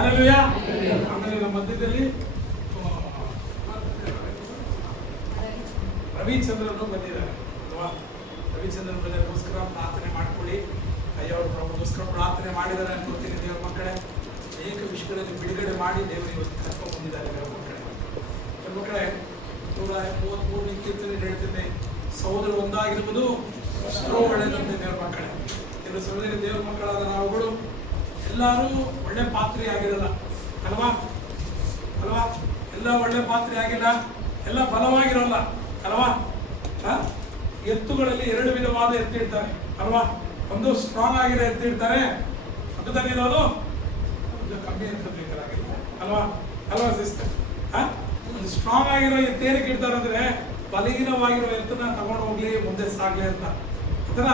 Hallelujah. ಆಮೇಲೆ ನಮ್ಮ ಮಧ್ಯದಲ್ಲಿ ರವಿಚಂದ್ರನು ಬಂದಿದ್ದಾರೆ ಅಲ್ವಾ? ರವಿಚಂದ್ರನ್ ಬಂದಿರೋಸ್ಕರ ಪ್ರಾರ್ಥನೆ ಮಾಡ್ಕೊಳ್ಳಿ. ಅಯ್ಯವರು ಪ್ರಭುಗೋಸ್ಕರ ಪ್ರಾರ್ಥನೆ ಮಾಡಿದ್ದಾರೆ ಅನ್ಕೋತೀನಿ. ದೇವರ ಮಕ್ಕಳೇ, ಅನೇಕ ವಿಷಯಗಳಲ್ಲಿ ಬಿಡುಗಡೆ ಮಾಡಿ ದೇವರು ಇವತ್ತು ಕರ್ಕೊಂಡು ಬಂದಿದ್ದಾರೆ. ದೇವರ ಮಕ್ಕಳೇ 133ನೇ ಕೀರ್ತನೆ ಹೇಳ್ತೇನೆ, ಸಹೋದರ ಒಂದಾಗಿರುವುದು ಎಷ್ಟೋ ಒಳ್ಳೆಯದಂತೆ. ದೇವರ ಮಕ್ಕಳೇ, ಕೆಲವು ಸಮಯದಲ್ಲಿ ದೇವರ ಮಕ್ಕಳಾದ ನಾವುಗಳು ಎಲ್ಲರೂ ಒಳ್ಳೆ ಪಾತ್ರೆ ಆಗಿರಲ್ಲ ಅಲ್ವಾ? ಎಲ್ಲ ಒಳ್ಳೆ ಪಾತ್ರೆ ಆಗಿಲ್ಲ, ಎಲ್ಲ ಬಲವಾಗಿರೋಲ್ಲ ಅಲ್ವಾ? ಎತ್ತುಗಳಲ್ಲಿ 2 ವಿಧವಾದ ಎತ್ತಿಡ್ತಾರೆ ಅಲ್ವಾ? ಒಂದು ಸ್ಟ್ರಾಂಗ್ ಆಗಿರೋ ಎತ್ತಿಡ್ತಾರೆ, ಪಕ್ಕದಲ್ಲಿರೋದು ಕಮ್ಮಿ ಎತ್ತಬೇಕಾಗಿಲ್ಲ ಅಲ್ವಾ ಸಿಸ್ಟರ್? ಒಂದು ಸ್ಟ್ರಾಂಗ್ ಆಗಿರೋ ಎತ್ತು ಏನಕ್ಕೆ ಇಡ್ತಾರೆ ಅಂದ್ರೆ ಬಲಹೀನವಾಗಿರೋ ಎತ್ತನ್ನ ತಗೊಂಡು ಹೋಗ್ಲಿ, ಮುಂದೆ ಸಾಗ್ಲಿ ಅಂತ. ಅದರ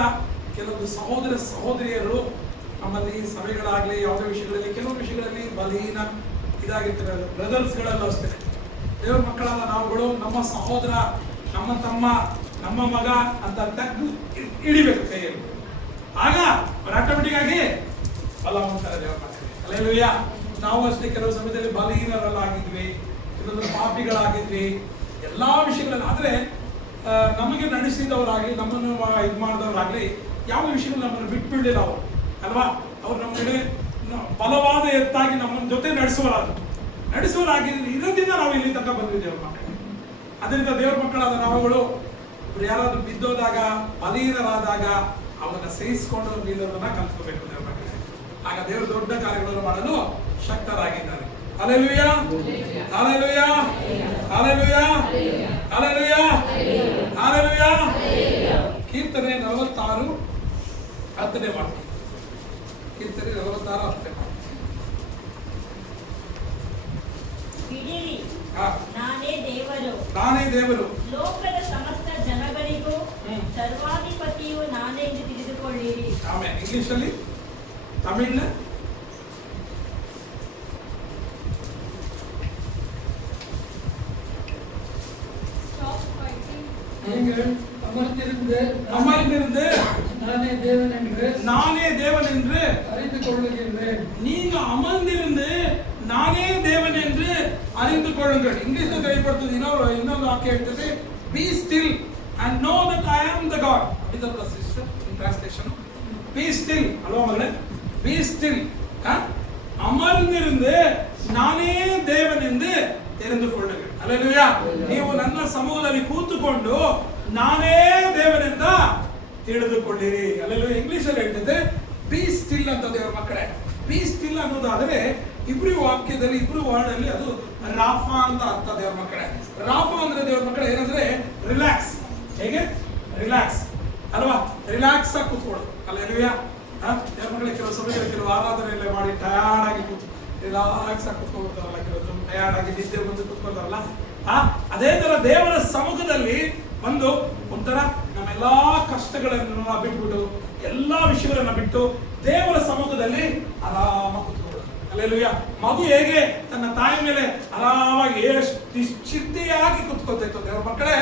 ಕೆಲವೊಂದು ಸಹೋದರ ಸಹೋದರಿಯರು ನಮ್ಮಲ್ಲಿ ಸಭೆಗಳಾಗ್ಲಿ ಯಾವುದೇ ವಿಷಯಗಳಲ್ಲಿ ಕೆಲವು ವಿಷಯಗಳಲ್ಲಿ ಬಲಹೀನ ಇದಾಗಿರ್ತಾರೆ. ಬ್ರದರ್ಸ್ಗಳಲ್ಲೂ ಅಷ್ಟೇ. ದೇವರ ಮಕ್ಕಳಾದ ನಾವುಗಳು ನಮ್ಮ ಸಹೋದರ, ನಮ್ಮ ತಮ್ಮ, ನಮ್ಮ ಮಗ ಅಂತ ತೆಗೆದು ಹಿಡಿಬೇಕು ಕೈಯಲ್ಲಿ. ಆಗ ಆಟೋಮೆಟಿಕ್ ಆಗಿ ಬಲವಂತರ ದೇವರ ಮಕ್ಕಳಿಗೆ. ಹಲ್ಲೆಲೂಯಾ. ನಾವು ಅಷ್ಟೇ ಕೆಲವು ಸಮಯದಲ್ಲಿ ಬಲಹೀನರಲ್ಲಾಗಿದ್ವಿ, ಕೆಲವೊಂದು ಪಾಪಿಗಳಾಗಿದ್ವಿ ಎಲ್ಲಾ ವಿಷಯಗಳಲ್ಲಿ. ಆದ್ರೆ ನಮಗೆ ನಡೆಸಿದವರಾಗ್ಲಿ, ನಮ್ಮನ್ನು ಇದು ಮಾಡಿದವರಾಗ್ಲಿ ಯಾವ ವಿಷಯಗಳು ನಮ್ಮನ್ನು ಬಿಟ್ಬಿಡಲಿಲ್ಲ ಅವರು ಅಲ್ವಾ? ಅವ್ರು ನಮ್ಮ ಕಡೆ ಬಲವಾದ ಎತ್ತಾಗಿ ನಮ್ಮ ಜೊತೆ ನಡೆಸುವರಾಗಿ ಇರೋದ್ರಿಂದ ನಾವು ಇಲ್ಲಿ ತನಕ ಬಂದ್ವಿ ದೇವ್ರ ಮಕ್ಕಳಿಗೆ. ಅದರಿಂದ ದೇವ್ರ ಮಕ್ಕಳಾದ ನಾವುಗಳು ಯಾರಾದ್ರೂ ಬಿದ್ದೋದಾಗ, ಬಲಹೀನರಾದಾಗ ಅವನ್ನ ಸಹಿಸಿಕೊಂಡು ನಿಲ್ಲೋದನ್ನ ಕಲ್ತ್ಕೋಬೇಕು ದೇವ್ರ ಮಕ್ಕಳಿಗೆ. ಆಗ ದೇವರು ದೊಡ್ಡ ಕಾರ್ಯಗಳನ್ನು ಮಾಡಲು ಶಕ್ತರಾಗಿದ್ದಾರೆ. Hallelujah, hallelujah, hallelujah, hallelujah, hallelujah. ಕೀರ್ತನೆ 46 10ನೇ ವಾಕ್ಯ. ಕೀರ್ತನೆ 46 10ನೇ ವಾಕ್ಯ. ನಾನೇ ದೇವರು, ಲೋಕದ ಸಮಸ್ತ ಜನಗಳಿಗೂ ಸರ್ವಾಧಿಪತಿಯು ನಾನೇ ಎಂದು ತಿಳಿದುಕೊಳ್ಳಿರಿ. ಆಮೇಲೆ ಇಂಗ್ಲಿಷಲ್ಲಿ, ತಮಿಳ್ನ அமர்ந்திருந்து நானே தேவன் என்று அறிந்து கொள்ளுகிறேன். நீங்க அமர்ந்திருந்து நானே தேவன் என்று அறிந்து கொள்ளுங்கள். ಇಂಗ್ಲಿಷ್ ಕೈಪಡ್ತದೆ. ಇನ್ನೊಂದು ವಾಕ್ಯ ಹೇಳ್ತದೆ, be still and know that I am the God. ಇದಲ್ಲ sister in translation. Be still ಅಲ್ವಾ ಮಗಳೇ? ಬಿ ಸ್ಟಿಲ್, ಅಮರ್ந்திருந்து ನಾನೇ ದೇವನ್ ಎಂದು ತಿಳಿದುಕೊಳ್ಳುங்கள். ಹಲ್ಲೆಲೂಯಾ. ನೀವು ನನ್ನ ಸಮೂಹದಲ್ಲಿ ಕೂತುಕೊಂಡು ನಾನೇ ದೇವನೆಂದ ತಿಳಿದುಕೊಳ್ಳಿರಿ. ಹಲ್ಲೆಲೂಯಾ. ಇಂಗ್ಲಿಷ್ ಅಲ್ಲಿ ಹೇಳ್ತಿದ್ದೆ ಬಿ ಸ್ಟಿಲ್ ಅಂತ. ದೇವರ ಮಕ್ಕಳೇ, ಬಿ ಸ್ಟಿಲ್ ಅನ್ನೋದಾದ್ರೆ ಇಬ್ರು ವಾಕ್ಯದಲ್ಲಿ, ಇಬ್ರು ವರ್ಡ್ ಅಲ್ಲಿ ಅದು ರಾಫಾ ಅಂತ ಅರ್ಥ. ದೇವರ ಮಕ್ಕಳೇ, ರಾಫಾ ಅಂದ್ರೆ ದೇವರ ಮಕ್ಕಳೇ ಏನಂದ್ರೆ ರಿಲ್ಯಾಕ್ಸ್. ಹೇಗೆ ರಿಲ್ಯಾಕ್ಸ್ ಅಲ್ವಾ? ರಿಲ್ಯಾಕ್ಸ್ ಆಗಿ ಕೂತ್ಕೊಳ್ಳೋದು. ಹಲ್ಲೆಲೂಯಾ. ದೇವರ ಮಕ್ಕಳೇ, ಕೆಲವು ಸಮಯದಲ್ಲಿ ಕೆಲವು ಆರಾಧನೆಯಲ್ಲೇ ಮಾಡಿ ಟಯರ್ಡ್ ಆಗಿ ಕೂತು ರಿಲ್ಯಾಕ್ಸ್ ಆಗಿ ಕೂತ್ಕೊಳ್ತಾರಲ್ಲ, ಕೆಲವರು ಟಯರ್ಡ್ ಆಗಿ ನಿದ್ದೆ ಬಂದು ಕೂತ್ಕೊಳ್ತಾರಲ್ಲ. ಅದೇ ತರ ದೇವರ ಸಮ್ಮುಖದಲ್ಲಿ ಒಂದು ಒಂಥರ ನಮ್ಮೆಲ್ಲಾ ಕಷ್ಟಗಳನ್ನು ಬಿಟ್ಬಿಟ್ಟು, ಎಲ್ಲಾ ವಿಷಯಗಳನ್ನ ಬಿಟ್ಟು ದೇವರ ಸಮ್ಮುಖದಲ್ಲಿ ಆರಾಮಾಗಿ ಕೂತ್ಕೊಳ್ಳೋದು. ಹಲ್ಲೆಲೂಯಾ. ಮಗು ಹೇಗೆ ತನ್ನ ತಾಯಿ ಮೇಲೆ ಆರಾಮಾಗಿ ನಿಶ್ಚಿಂತೆಯಾಗಿ ಕೂತ್ಕೊಳ್ತಾ ದೇವರ ಮಕ್ಕಳೇ,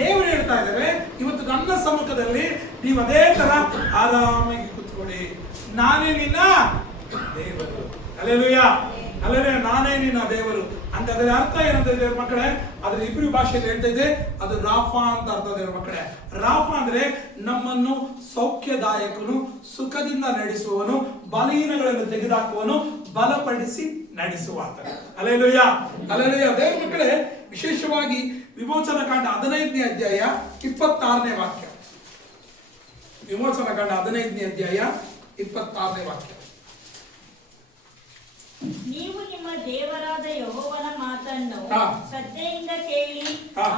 ದೇವರು ಹೇಳ್ತಾ ಇದ್ದಾರೆ, ಇವತ್ತು ನನ್ನ ಸಮ್ಮುಖದಲ್ಲಿ ನೀವು ಅದೇ ತರ ಆರಾಮಾಗಿ ಕೂತ್ಕೊಳ್ಳಿ. ನಾನೇ ನಿನ್ನ ದೇವರು. Hallelujah, hallelujah. ನಾನೇ ನಿನ್ನ ದೇವರು ಅಂತ. ಅದರ ಅರ್ಥ ಏನಂತ ದೇವರ ಮಕ್ಕಳೇ? ಅದ್ರ ಇಬ್ರು ಭಾಷೆಯಲ್ಲಿ ಹೇಳ್ತಿದ್ದೆ, ಅದು ರಾಫಾ ಅಂತ ಅರ್ಥ. ದೇವರ ಮಕ್ಕಳೇ, ರಾಫಾ ಅಂದ್ರೆ ನಮ್ಮನ್ನು ಸೌಖ್ಯದಾಯಕನು, ಸುಖದಿಂದ ನಡೆಸುವವನು, ಬಲಹೀನಗಳನ್ನು ತೆಗೆದುಹಾಕುವನು, ಬಲಪಡಿಸಿ ನಡೆಸುವ. Hallelujah, hallelujah. ದೇವರ ಮಕ್ಕಳೇ, ವಿಶೇಷವಾಗಿ ವಿಮೋಚನಾ ಕಾಂಡ 15ನೇ ಅಧ್ಯಾಯ 26ನೇ ವಾಕ್ಯ. ವಿಮೋಚನಾ ಕಾಂಡ 15ನೇ ಅಧ್ಯಾಯ 26ನೇ ವಾಕ್ಯ. ನೀವು ನಿಮ್ಮ ದೇವರಾದ ಯೆಹೋವನ ಮಾತನ್ನು ಶ್ರದ್ಧೆಯಿಂದ ಕೇಳಿ,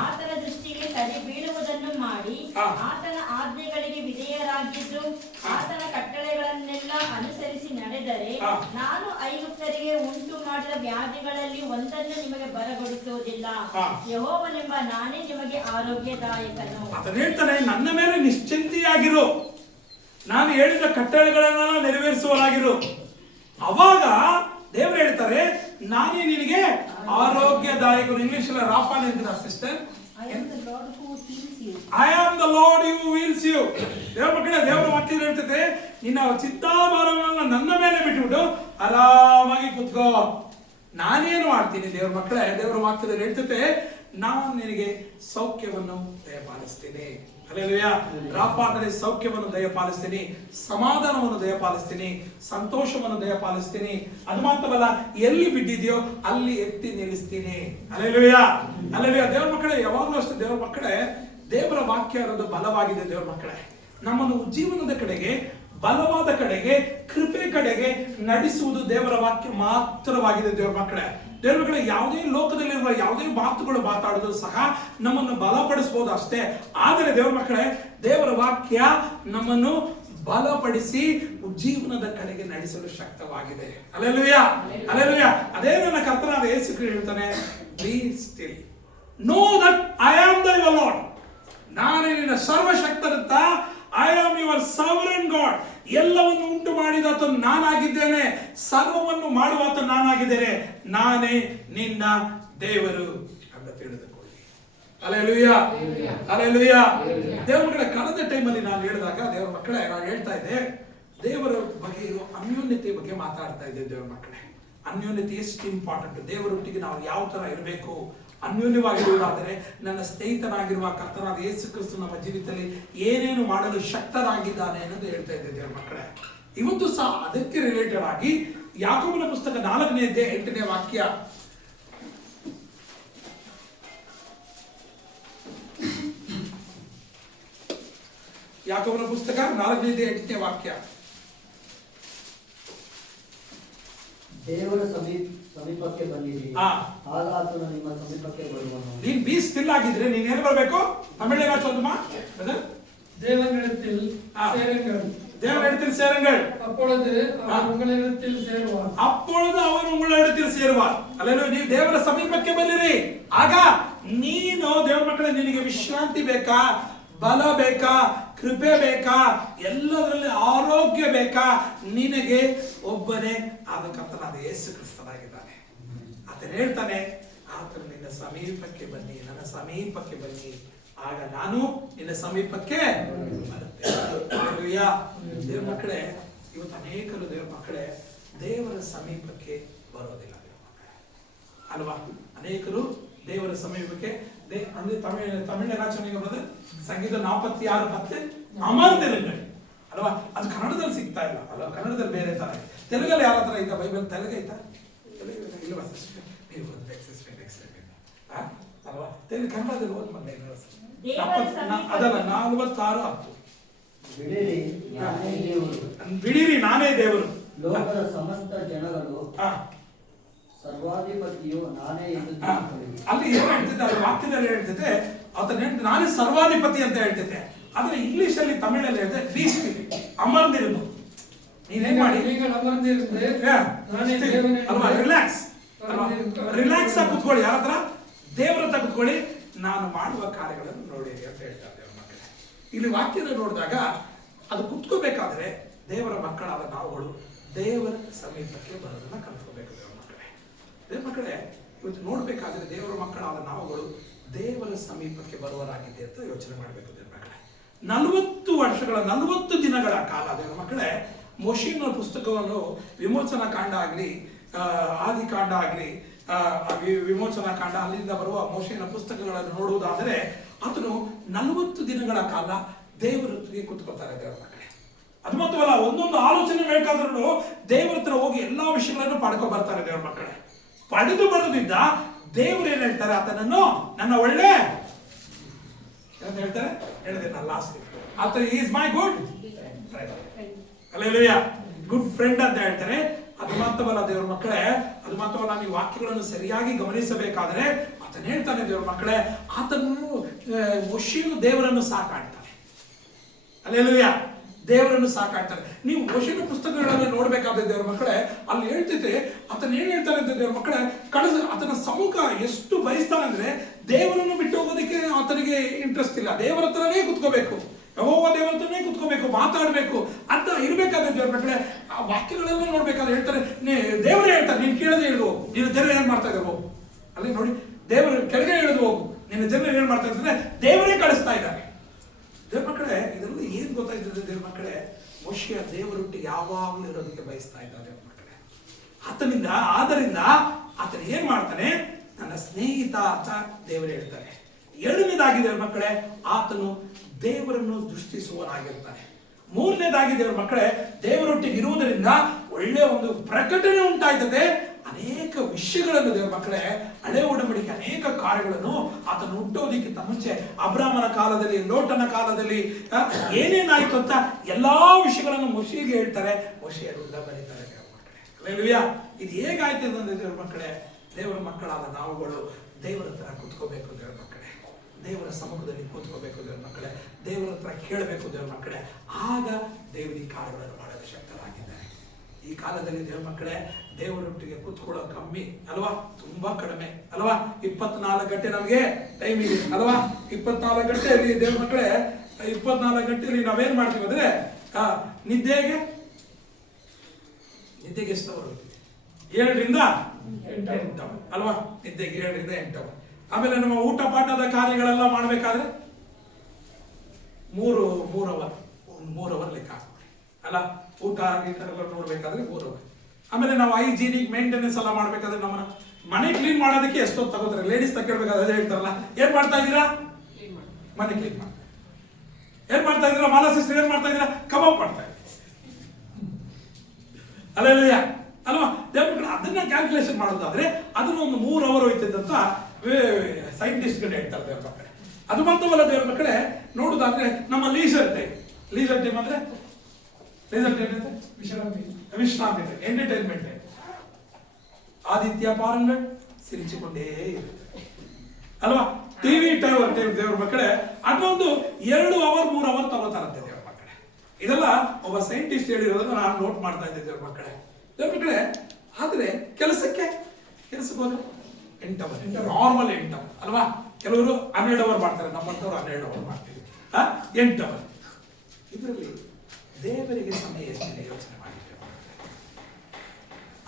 ಆತನ ದೃಷ್ಟಿಗೆ ಸರಿ ಬೀಳುವುದನ್ನು ಮಾಡಿ, ಆತನ ಆಜ್ಞೆಗಳಿಗೆ ವಿಧೇಯರಾಗಿದ್ದು ಆತನ ಕಟ್ಟಳೆಗಳನ್ನೆಲ್ಲ ಅನುಸರಿಸಿ ನಡೆದರೆ, ನಾನು ಐಗುಪ್ತರಿಗೆ ಉಂಟು ಮಾಡಿದ ವ್ಯಾಧಿಗಳಲ್ಲಿ ಒಂದನ್ನು ನಿಮಗೆ ಬರಗೊಡಿಸುವುದಿಲ್ಲ. ಯೆಹೋವನೆಂಬ ನಾನೇ ನಿಮಗೆ ಆರೋಗ್ಯದಾಯಕನು. ಆತನು ಹೇಳ್ತಾನೆ, ನನ್ನ ಮೇಲೆ ನಿಶ್ಚಿಂತೆಯಾಗಿರು, ನಾನು ಹೇಳಿದ ಕಟ್ಟಳೆಗಳನ್ನೆಲ್ಲ ನೆರವೇರಿಸುವರಾಗಿರು. ಅವಾಗ ದೇವರು ಹೇಳ್ತಾರೆ, ನಾನೇ ನಿನಗೆ ಆರೋಗ್ಯದಾಯಕರು. ಇಂಗ್ಲಿಷ್ ಅಲ್ಲಿ ರಾಫಾನ್ ಅಂತಾರೆ sister. I am the Lord who heals you. ದೇವರ ಮಕ್ಕಳೇ, ದೇವರ ವಾಕ್ಯ ಹೇಳ್ತದೆ, ನಿನ್ನ ಚಿಂತಾಭಾರವನ್ನು ನನ್ನ ಮೇಲೆ ಬಿಟ್ಟುಬಿಟ್ಟು ಆರಾಮಾಗಿ ಕುತ್ಕೋ, ನಾನೇನು ಮಾಡ್ತೀನಿ ದೇವ್ರ ಮಕ್ಕಳೇ. ದೇವರ ವಾಕ್ಯದಲ್ಲಿ ಹೇಳ್ತೈತೆ, ನಾನು ನಿನಗೆ ಸೌಖ್ಯವನ್ನು ದಯಪಾಲಿಸ್ತೀನಿ. ಹಲ್ಲೆಲೂಯಾ. ರಾಫಾದಲ್ಲಿ ಸೌಖ್ಯವನ್ನು ದಯಪಾಲಿಸ್ತೀನಿ, ಸಮಾಧಾನವನ್ನು ದಯಪಾಲಿಸ್ತೀನಿ, ಸಂತೋಷವನ್ನು ದಯಪಾಲಿಸ್ತೀನಿ. ಅದು ಮಾತ್ರವಲ್ಲ, ಎಲ್ಲಿ ಬಿದ್ದಿದೆಯೋ ಅಲ್ಲಿ ಎತ್ತಿ ನಿಲ್ಲಿಸ್ತೀನಿ. Hallelujah, hallelujah. ದೇವರ ಮಕ್ಕಳೇ, ಯಾವಾಗಲೂ ಅಷ್ಟೇ ದೇವರ ಮಕ್ಕಳೇ, ದೇವರ ವಾಕ್ಯ ಅನ್ನೋದು ಬಲವಾಗಿದೆ. ದೇವರ ಮಕ್ಕಳೇ, ನಮ್ಮನ್ನು ಜೀವನದ ಕಡೆಗೆ, ಬಲವಾದ ಕಡೆಗೆ, ಕೃಪೆ ಕಡೆಗೆ ನಡೆಸುವುದು ದೇವರ ವಾಕ್ಯ ಮಾತ್ರವಾಗಿದೆ. ದೇವರ ಮಕ್ಕಳೇ, ದೇವರ ಮಕ್ಕಳೇ, ಯಾವುದೇ ಲೋಕದಲ್ಲಿರುವ ಯಾವುದೇ ಮಾತುಗಳು ಮಾತಾಡೋದು ಸಹ ನಮ್ಮನ್ನು ಬಲಪಡಿಸಬಹುದು ಅಷ್ಟೇ. ಆದರೆ ದೇವರ ಮಕ್ಕಳೇ, ದೇವರ ವಾಕ್ಯ ನಮ್ಮನ್ನು ಬಲಪಡಿಸಿ ಜೀವನದ ಕಡೆಗೆ ನಡೆಸಲು ಶಕ್ತವಾಗಿದೆ. Hallelujah, hallelujah. ಅದೇ ನನ್ನ ಕರ್ತನಾದ ಯೇಸು ಕ್ರಿಸ್ತ ಹೇಳ್ತಾನೆ, be still, know that I am the your Lord. ನಾನೇ ನಿನ್ನ ಸರ್ವಶಕ್ತನಂತ, I am your sovereign God. ಎಲ್ಲವನ್ನು ಉಂಟು ಮಾಡಿದಾತ ನಾನಾಗಿದ್ದೇನೆ, ಸರ್ವವನ್ನು ಮಾಡುವಾತ ನಾನಾಗಿದ್ದೇನೆ, ನಾನೇ ನಿನ್ನ ದೇವರು ಅಂತ ತಿಳಿದುಕೊಳ್ಳಿ. Hallelujah, hallelujah. ದೇವರ ಮಕ್ಕಳ, ಕಳೆದ ಟೈಮಲ್ಲಿ ನಾನು ಹೇಳಿದಾಗ ದೇವರ ಮಕ್ಕಳೇ, ನಾನು ಹೇಳ್ತಾ ಇದ್ದೆ, ದೇವರ ಬಗ್ಗೆ ಇರುವ ಅನ್ಯೋನ್ಯತೆ ಬಗ್ಗೆ ಮಾತಾಡ್ತಾ ಇದ್ದೆ. ದೇವರ ಮಕ್ಕಳೇ, ಅನ್ಯೋನ್ಯತೆ ಎಷ್ಟು ಇಂಪಾರ್ಟೆಂಟ್. ದೇವರೊಟ್ಟಿಗೆ ನಾವು ಯಾವ ತರ ಇರಬೇಕು, ಅನ್ಯೋನ್ಯವಾಗಿರುವುದಾದರೆ ನನ್ನ ಸ್ನೇಹಿತನಾಗಿರುವ ಕರ್ತನಾದ ಯೇಸು ಕ್ರಿಸ್ತ ನಮ್ಮ ಜೀವಿತದಲ್ಲಿ ಏನೇನು ಮಾಡಲು ಶಕ್ತರಾಗಿದ್ದಾನೆ ಅನ್ನೋದು ಹೇಳ್ತಾ ಇದ್ದೆ. ದೇವರ ಮಕ್ಕಳೇ, ಇವತ್ತು ಸಹ ಅದಕ್ಕೆ ರಿಲೇಟೆಡ್ ಆಗಿ ಯಾಕೋಬನ ಪುಸ್ತಕ 4ನೇ ಅಧ್ಯಾಯ 8ನೇ ವಾಕ್ಯ. ಯಾಕೋಬನ ಪುಸ್ತಕ 4ನೇ ಅಧ್ಯಾಯ 8ನೇ ವಾಕ್ಯ. ದೇವರ ಸಮೀಪಕ್ಕೆ ಬಂದಿರಿ, ಆಗ ಆತನು ನಿಮ್ಮ ಸಮೀಪಕ್ಕೆ ಬರುವನು. ನೀನ್ ಬಿ ಸ್ಟಿಲ್ ಆಗಿದ್ರೆ ನೀನ್ ಏನು ಬರಬೇಕು? ತಮಿಳಿನ ಚೊಲ್ಲುಮಾ. தேவனிடத்தில் சேருங்கள். தேவனிடத்தில் சேருங்கள். அப்பொழுது அவர் உங்களிடத்தில் சேருவார். அப்பொழுது அவர் உங்களிடத்தில் ಸೇರುವಾರ್. ಅಲ್ಲೇನೋ, ನೀವು ದೇವರ ಸಮೀಪಕ್ಕೆ ಬನ್ನಿರಿ. ಆಗ ನೀನು ದೇವರ ಮಕ್ಕಳೇ, ನಿನಗೆ ವಿಶ್ರಾಂತಿ ಬೇಕಾ, ಬಲ ಬೇಕಾ, ಕೃಪೆ ಬೇಕಾ, ಎಲ್ಲದರಲ್ಲಿ ಆರೋಗ್ಯ ಬೇಕಾ, ನಿನಗೆ ಒಬ್ಬನೇ ಆದ ಕರ್ತನಾದ ಯೇಸು ಕ್ರಿಸ್ತನಾಗಿದ್ದಾನೆ. ಆತನು ಹೇಳ್ತಾನೆ, ಆತನು ನಿನ್ನ ಸಮೀಪಕ್ಕೆ ಬನ್ನಿ, ನನ್ನ ಸಮೀಪಕ್ಕೆ ಬನ್ನಿ, ಆಗ ನಾನು ನಿನ್ನ ಸಮೀಪಕ್ಕೆ ಬರುತ್ತೇನೆ. ಹಲ್ಲೆಲೂಯಾ. ದೇವರ ಮಕ್ಕಳೇ, ಇವತ್ತು ಅನೇಕರು ದೇವರ ಮಕ್ಕಳೇ ದೇವರ ಸಮೀಪಕ್ಕೆ ಬರೋದಿಲ್ಲ. ದೇವರ ಮಕ್ಕಳೇ ಅಲ್ವಾ? ಅನೇಕರು ದೇವರ ಸಮೀಪಕ್ಕೆ ಅಂದ್ರೆ ತಮಿಳಿನ ರಾಜನಿಗೆ ಬರೋದು ಸಂಗೀತ 46:10 ಅಮರ್ತಿರುಗಳು ಅಲ್ವಾ? ಅದು ಕನ್ನಡದಲ್ಲಿ ಸಿಗ್ತಾ ಇಲ್ಲ ಅಲ್ವಾ? ಕನ್ನಡದಲ್ಲಿ ಬೇರೆ ತರ ಇದೆ. ತೆಲುಗಲ್ಲಿ ಯಾವ ತರ ಐತಾ? ಬೈಬಲ್ ತೆಲುಗು ಐತಾ? ಇಲ್ವಾ ಸಿಸ್ಟರ್? ನೀವು ಅಲ್ವಾ? ತೆಲುಗು ಕನ್ನಡದಲ್ಲಿ ಓದ್ ಬಂದೆ ಅದಲ್ಲ. 46:10 ಬಿಡಿರಿ, ನಾನೇ ದೇವರು. ಲೋಕದ ಸಮಸ್ತ ಜನಗಳು ಸರ್ವಾಧಿಪತಿಯು ನಾನೇ ಎಂದು ತಿಳಿದುಕೊಳ್ಳಿರಿ. ಅಲ್ಲಿ ಏನು ಹೇಳ್ತಿದ್ದೆ, ಅಲ್ಲಿ ವಾಕ್ಯದಲ್ಲಿ ಹೇಳ್ತಿದ್ದೆ, ಆತನ ನಾನೇ ಸರ್ವಾಧಿಪತಿ ಅಂತ ಹೇಳ್ತಿದ್ದೆ. ಆದ್ರೆ ಇಂಗ್ಲಿಷ್ ಅಲ್ಲಿ, ತಮಿಳಲ್ಲಿ ಹೇಳ್ತಿದ್ದೆ, ಬಿ ಸ್ಟಿಲ್, ಅಮರ್ದಿರುವುದು. ನೀನೇನ್ ಮಾಡಿ, ಅಲ್ವಾ, ರಿಲ್ಯಾಕ್ಸ್ ಅಲ್ವಾ, ರಿಲ್ಯಾಕ್ಸ್ ಆಗಿ ಕುತ್ಕೊಳ್ಳಿ. ಯಾರ ಹತ್ರ? ದೇವರ ಹತ್ರ ಕುತ್ಕೊಳ್ಳಿ. ನಾನು ಮಾಡುವ ಕಾರ್ಯಗಳನ್ನು ನೋಡಿರಿ ಅಂತ ಹೇಳ್ತಾರೆ ದೇವರ ಮಕ್ಕಳೇ. ಇಲ್ಲಿ ವಾಕ್ಯದಲ್ಲಿ ನೋಡಿದಾಗ ಅದು ಕುತ್ಕೋಬೇಕಾದ್ರೆ ದೇವರ ಮಕ್ಕಳಾದ ನಾವುಗಳು ದೇವರ ಸಮೀಪಕ್ಕೆ ಬರೋದನ್ನ ಕಲ್ತ್ಕೋಬೇಕು. ದೇವರ ಮಕ್ಕಳೇ, ದೇವರ ಮಕ್ಕಳೇ, ಇವತ್ತು ನೋಡ್ಬೇಕಾದ್ರೆ ದೇವರ ಮಕ್ಕಳಾದ ನಾವುಗಳು ದೇವರ ಸಮೀಪಕ್ಕೆ ಬರುವರಾಗಿದೆ ಅಂತ ಯೋಚನೆ ಮಾಡಬೇಕು. ದೇವರ ಮಕ್ಕಳೇ, 40 ವರ್ಷಗಳ 40 ದಿನಗಳ ಕಾಲ ದೇವರ ಮಕ್ಕಳೇ ಮೋಶೆಯನ ಪುಸ್ತಕವನ್ನು ವಿಮೋಚನಾ ಕಾಂಡ ಆಗಲಿ, ಆದಿಕಾಂಡ ಆಗಲಿ, ವಿಮೋಚನಾ ಕಾಂಡ, ಅಲ್ಲಿಂದ ಬರುವ ಮೋಶೆಯನ ಪುಸ್ತಕಗಳನ್ನು ನೋಡುವುದಾದರೆ ಆತನು 40 ದಿನಗಳ ಕಾಲ ದೇವರೊತ್ತಿಗೆ ಕೂತ್ಕೊಳ್ತಾರೆ. ದೇವರ ಮಕ್ಕಳೇ, ಅದು ಮಾತ್ರವಲ್ಲ, ಒಂದೊಂದು ಆಲೋಚನೆ ಬೇಕಾದ್ರೂ ದೇವರ ಹತ್ರ ಹೋಗಿ ಎಲ್ಲಾ ವಿಷಯಗಳನ್ನು ಪಡ್ಕೊ ಬರ್ತಾರೆ. ದೇವರ ಮಕ್ಕಳೇ, ಪಡೆದು ಬರೋದ್ರಿಂದ ದೇವರು ಏನ್ ಹೇಳ್ತಾರೆ, ಆತನನ್ನು ನನ್ನ ಒಳ್ಳೆ ಅಂತ ಹೇಳ್ತಾರೆ. ಹೇಳಿದೆ ನಾನು ಲಾಸ್ಟ್, ಆತ is my good hallelujah, good friend ಅಂತ ಹೇಳ್ತಾರೆ. ಅದು ಮಾತ್ರವಲ್ಲ ದೇವರ ಮಕ್ಕಳೇ, ಅದು ಮಾತ್ರವಲ್ಲ, ನೀವು ವಾಕ್ಯಗಳನ್ನು ಸರಿಯಾಗಿ ಗಮನಿಸಬೇಕಾದ್ರೆ ಆತನು ಹೇಳ್ತಾನೆ ದೇವರ ಮಕ್ಕಳೇ, ಆತನು ಮೋಶೆಯು ದೇವರನ್ನು ಸಾಕಾಡ್ತಾನೆ. ಹಲ್ಲೆಲೂಯಾ, ದೇವರನ್ನು ಸಾಕಾಡ್ತಾರೆ. ನೀವು ಮೋಶೆಯನ ಪುಸ್ತಕಗಳನ್ನು ನೋಡ್ಬೇಕಾದ್ರೆ ದೇವರ ಮಕ್ಕಳೇ, ಅಲ್ಲಿ ಹೇಳ್ತಿದ್ದೆ ಆತನ ಏನ್ ಹೇಳ್ತಾನೆ ಅಂತ ದೇವರ ಮಕ್ಕಳೇ, ಆತನ ಸಮ್ಮುಖ ಎಷ್ಟು ಬಯಸ್ತಾನೆ ಅಂದ್ರೆ ದೇವರನ್ನು ಬಿಟ್ಟು ಹೋಗೋದಕ್ಕೆ ಆತನಿಗೆ ಇಂಟ್ರೆಸ್ಟ್ ಇಲ್ಲ. ದೇವರ ಹತ್ರನೇ ಕುತ್ಕೋಬೇಕು, ಯೆಹೋವ ದೇವರ ಹತ್ರನೇ ಕುತ್ಕೋಬೇಕು, ಮಾತಾಡ್ಬೇಕು ಅಂತ ಇರ್ಬೇಕಾದ್ರೆ ದೇವರ ಮಕ್ಕಳೇ, ಆ ವಾಕ್ಯಗಳೆಲ್ಲ ನೋಡ್ಬೇಕಾದ್ರೆ ಹೇಳ್ತಾರೆ, ದೇವರೇ ಹೇಳ್ತಾರೆ, ನೀನ್ ಕೇಳದೆ ಇಳಿದು ಹೋಗು, ನಿನ್ನ ಜನರು ಏನ್ ಮಾಡ್ತಾ ಇದ್ದಾರೆ ಹೋಗು. ಅಲ್ಲಿ ನೋಡಿ, ದೇವರು ಕೆಳಗೆ ಇಳಿದು ಹೋಗು, ನಿನ್ನ ಜನರು ಏನ್ ಮಾಡ್ತಾ ಇದ್ದಾರೆ, ದೇವರೇ ಕಳಿಸ್ತಾ ಇದ್ದಾರೆ. ದೇವ್ರ ಮಕ್ಕಳೇ, ಇದೆಲ್ಲ ಏನ್ ಗೊತ್ತಾಯ್ತದೆ ದೇವ್ರ ಮಕ್ಕಳೇ, ಮೋಶೆ ದೇವರೊಟ್ಟಿಗೆ ಯಾವಾಗಲೂ ಇರೋದಕ್ಕೆ ಬಯಸ್ತಾ ಇದ್ದಾರೆ. ದೇವ್ರ ಮಕ್ಕಳೇ, ಆದ್ದರಿಂದ ಆತನ ಏನ್ ಮಾಡ್ತಾನೆ, ನನ್ನ ಸ್ನೇಹಿತ ಅಂತ ದೇವರು ಹೇಳ್ತಾರೆ. ಎರಡನೇದಾಗಿ ದೇವರ ಮಕ್ಕಳೇ, ಆತನು ದೇವರನ್ನು ದೃಷ್ಟಿಸುವನಾಗಿರ್ತಾನೆ. ಮೂರನೇದಾಗಿ ದೇವರ ಮಕ್ಕಳೇ, ದೇವರೊಟ್ಟಿಗೆ ಇರುವುದರಿಂದ ಒಳ್ಳೆಯ ಒಂದು ಪ್ರಕಟಣೆ ಉಂಟಾಯ್ತದೆ. ಅನೇಕ ವಿಷಯಗಳನ್ನು ದೇವರ ಮಕ್ಕಳೇ, ಹಳೆ ಒಡಂಬಡಿಕೆ ಅನೇಕ ಕಾರ್ಯಗಳನ್ನು ಆತನು ಹುಟ್ಟೋದಕ್ಕಿಂತ ಮುಂಚೆ ಅಬ್ರಾಮನ ಕಾಲದಲ್ಲಿ, ಲೋಟನ ಕಾಲದಲ್ಲಿ ಏನೇನಾಯ್ತು ಅಂತ ಎಲ್ಲಾ ವಿಷಯಗಳನ್ನು ಮೋಶೆಗೆ ಹೇಳ್ತಾರೆ. ಮೋಶೆಯರಿಂದ ಬರೀತಾರೆ ದೇವರ ಮಕ್ಕಳೇ. ಹಲ್ಲೆಲೂಯಾ. ಇದು ಹೇಗಾಯ್ತು ಅಂತಂದ್ರೆ ದೇವರ ಮಕ್ಕಳೇ, ದೇವರ ಮಕ್ಕಳಾದ ನಾವುಗಳು ದೇವರ ಹತ್ರ ಕೂತ್ಕೋಬೇಕು ದೇವರ ಮಕ್ಕಳೇ, ದೇವರ ಸಮ್ಮುಖದಲ್ಲಿ ಕೂತ್ಕೋಬೇಕು ದೇವರ ಮಕ್ಕಳೇ, ದೇವರ ಹತ್ರ ಕೇಳಬೇಕು ದೇವರ ಮಕ್ಕಳೇ. ಆಗ ದೇವರ ಈ ಕಾರ್ಯಗಳನ್ನು ಮಾಡಲು ಶಕ್ತರಾಗಿದ್ದಾರೆ. ಈ ಕಾಲದಲ್ಲಿ ದೇವರ ಮಕ್ಕಳೇ, ದೇವರೊಟ್ಟಿಗೆ ಕೂತ್ಕೊಳ್ಳೋ ಕಮ್ಮಿ ಅಲ್ವಾ, ತುಂಬಾ ಕಡಿಮೆ ಅಲ್ವಾ. 24 ಗಂಟೆ ನಮಗೆ ಟೈಮ್ ಇದೆ ಅಲ್ವಾ. 24 ಗಂಟೆಯಲ್ಲಿ ದೇವರ ಮಕ್ಕಳೇ, 24 ಗಂಟೆಯಲ್ಲಿ ನಾವೇನ್ ಮಾಡ್ತೀವಿ ಅಂದ್ರೆ ನಿದ್ದೆಗೆ ಎಷ್ಟು ಅವರ್ 7 ರಿಂದ 8 ಅಲ್ವಾ. ನಿದ್ದೆಗೆ 7 ರಿಂದ 8 ಅವರ್. ಆಮೇಲೆ ನಮ್ಮ ಊಟ ಪಾಠದ ಕಾರ್ಯಗಳೆಲ್ಲ ಮಾಡ್ಬೇಕಾದ್ರೆ 3 ಅವರ್, 3 ಅವರ್ ಲೆಕ್ಕ ಅಲ್ಲ. ಊಟ ಎಲ್ಲ ನೋಡ್ಬೇಕಾದ್ರೆ 3 ಅವರ್. ಆಮೇಲೆ ನಾವು ಹೈಜೀನಿಕ್ ಮೇಂಟೆನೆನ್ಸ್ ಎಲ್ಲ ಮಾಡ್ಬೇಕಾದ್ರೆ ನಮ್ಮ ಮನೆ ಕ್ಲೀನ್ ಮಾಡೋದಕ್ಕೆ ಎಷ್ಟೊತ್ತು ತಗೋತಾರೆ. ಲೇಡೀಸ್ ತಗೊಳ್ಬೇಕಾದ್ರೆ ಹೇಳ್ತಾರಲ್ಲ, ಏನ್ ಮಾಡ್ತಾ ಇದ್ದೀರಾ, ಮನೆ ಕ್ಲೀನ್ ಮಾಡಿ. ಏನ್ ಮಾಡ್ತಾ ಇದ್ದೀರಾ ಮಾಲಾ ಸಿಸ್ಟರ್, ಏನ್ ಮಾಡ್ತಾ ಇದ್ದೀರಾ, ಕಬಾಬ್ ಮಾಡ್ತಾ ಇದ್ದೀರಾ ಅಲ್ಲೆಲ್ಲ ಅಲ್ವಾ. ದೇವ್ರ ಅದನ್ನ ಕ್ಯಾಲ್ಕುಲೇಷನ್ ಮಾಡೋದಾದ್ರೆ ಅದನ್ನ ಒಂದು 3 ಅವರ್ ಹೋಯ್ತದೆ ಅಂತ ಸೈಂಟಿಸ್ಟ್ಗಳು ಹೇಳ್ತಾರೆ ದೇವ್ರ ಮಕ್ಕಳೇ. ಅದು ಮಾತ್ರವಲ್ಲ ದೇವ್ರ ಮಕ್ಕಳೇ, ನೋಡುದಾದ್ರೆ ನಮ್ಮ ಲೀಜರ್ ಟೈಮ್ ಅಂದ್ರೆ ವಿಶ್ರಾಂತಿ, ಎಂಟರ್ಟೈನ್ಮೆಂಟ್. ಆದಿತ್ಯ ಪಾರಂಗಲ್ ಸಿರಿಚಿಕೊಂಡೇ ಇರುತ್ತೆ ಅಲ್ವಾ. ಟಿವಿ ಟೈಮ್ ದೇವ್ರ ಮಕ್ಕಳೇ, ಅದೊಂದು 2 ಅವರ್ 3 ಅವರ್ ತಗೋತಾರಂತೆ ದೇವ್ರ ಮಕ್ಕಳೇ. ಇದೆಲ್ಲ ಒಬ್ಬ ಸೈಂಟಿಸ್ಟ್ ಹೇಳಿರೋದನ್ನ ನಾನು ನೋಟ್ ಮಾಡ್ತಾ ಇದ್ದೆ ದೇವ್ರ ಮಕ್ಕಳೇ. ದೇವ್ರ ಮಕ್ಕಳೇ, ಆದ್ರೆ ಕೆಲಸಕ್ಕೆ ಹೋದ್ರೆ 8 ಅವರ್, ನಾರ್ಮಲ್ 8 ಅವರ್ ಅಲ್ವಾ. ಕೆಲವರು 12 ಅವರ್ ಮಾಡ್ತಾರೆ, ನಮ್ಮಂತವ್ರು 12 ಅವರ್ ಮಾಡ್ತೀವಿ. 8 ಅವರ್. ಇದರಲ್ಲಿ ದೇವರಿಗೆ ಸಮಯ ಎಷ್ಟಿದೆ ಯೋಚನೆ ಮಾಡಿದ್ದೇವೆ.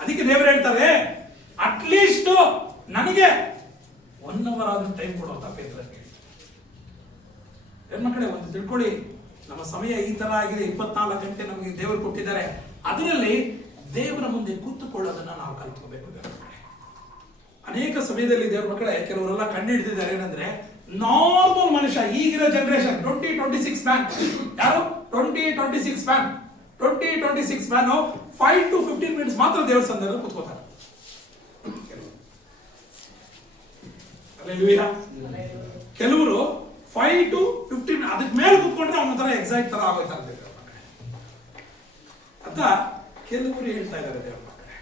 ಅದಕ್ಕೆ ದೇವರು ಹೇಳ್ತಾರೆ, ಅಟ್ಲೀಸ್ಟ್ ನನಗೆ 1 ಅವರ್ ಆದ್ರೂ ಟೈಮ್ ಕೊಡುವಂತ ಪೇತ್ರಕ್ಕೆ ಹೆಣ್ಮಕ್ಕಳೇ. ಒಂದು ತಿಳ್ಕೊಳ್ಳಿ, ನಮ್ಮ ಸಮಯ ಈ ತರ ಆಗಿದೆ. 24 ಗಂಟೆ ನಮಗೆ ದೇವರು ಕೊಟ್ಟಿದ್ದಾರೆ. ಅದರಲ್ಲಿ ದೇವರ ಮುಂದೆ ಕೂತುಕೊಳ್ಳೋದನ್ನ ನಾವು ಕಲ್ತ್ಕೋಬೇಕು ದೇವರ ಮಕ್ಕಳೇ. ಅನೇಕ ಸಮಯದಲ್ಲಿ ದೇವರ ಮಕ್ಕಳೇ, ಕೆಲವರೆಲ್ಲ ಕಂಡು ಹಿಡಿದಿದ್ದಾರೆ ಏನಂದ್ರೆ, ನಾರ್ಮಲ್ ಮನುಷ್ಯ ಈಗಿನ ಜನರೇಷನ್ 2026 ಮ್ಯಾನ್, ಯಾರು 2026 ಮ್ಯಾನ್ 5 to 15 ಮಿನಿಟ್ಸ್ ಮಾತ್ರ ದೇವರ ಸಂದರ್ಭದಲ್ಲಿ ಕೂತ್ಕೋತಾರೆ. ಕೆಲವರು 5 to 15 ಅದಕ್ಕೆ ಮೇಲೆ ಕೂತ್ಕೊಂಡ್ರೆ ಅವನ ತರ ಎಕ್ಸೈಟ್ ತರ ಆಗೋಯ್ತಾರೆ ದೇವರ ಮಕ್ಕಳೇ ಅಂತ ಕೆಲವರು ಹೇಳ್ತಾ ಇದ್ದಾರೆ ದೇವರ ಮಕ್ಕಳೇ.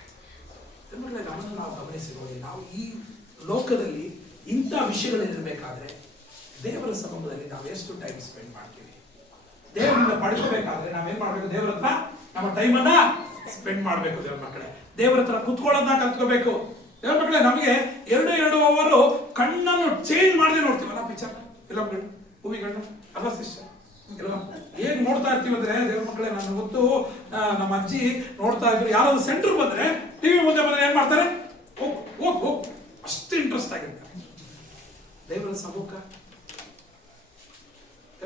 ನಮ್ಮನ್ನು ನಾವು ಗಮನಿಸಿ ನೋಡಿ, ನಾವು ಈ ಲೋಕದಲ್ಲಿ ಇಂಥ ವಿಷಯಗಳಿರಬೇಕಾದ್ರೆ ದೇವರ ಸಮ್ಮುಖದಲ್ಲಿ ನಾವು ಎಷ್ಟು ಟೈಮ್ ಸ್ಪೆಂಡ್ ಮಾಡ್ತೀವಿ. ದೇವರನ್ನ ಪಡ್ಕೋಬೇಕಾದ್ರೆ ನಾವೇನ್ ಮಾಡ್ಬೇಕು, ದೇವರ ಹತ್ರ ನಮ್ಮ ಟೈಮನ್ನ ಸ್ಪೆಂಡ್ ಮಾಡ್ಬೇಕು ದೇವರ ಮಕ್ಕಳೇ. ದೇವರ ಹತ್ರ ಕುತ್ಕೊಳ್ಳೋದನ್ನ ಕಲ್ತ್ಕೋಬೇಕು ದೇವರ ಮಕ್ಕಳೇ. ನಮಗೆ 2 ಅವರು ಕಣ್ಣನ್ನು ಚೇಂಜ್ ಮಾಡದೆ ನೋಡ್ತೀವಲ್ಲ ಪಿಕ್ಚರ್ ಫಿಲಮ್ಗಳು, ಮೂವಿಗಳನ್ನ ಅಲ್ವಾ ಸಿಸ್ಟರ್? ಏನ್ ನೋಡ್ತಾ ಇರ್ತೀವಿ ಅಂದ್ರೆ ದೇವರ ಮಕ್ಕಳೇ, ನನ್ನ ಗೊತ್ತು ನಮ್ಮ ಅಜ್ಜಿ ನೋಡ್ತಾ ಇದ್ರು, ಯಾರಾದ್ರೂ ಸೆಂಟರ್ ಬಂದ್ರೆ ಟಿವಿ ಮುಂದೆ ಬಂದ್ರೆ ಏನ್ ಮಾಡ್ತಾರೆ, ಹೋಗ್ ಅಷ್ಟು ಇಂಟ್ರೆಸ್ಟ್ ಆಗಿರ್ತಾರೆ. ದೇವರ ಸಮ್ಮುಖ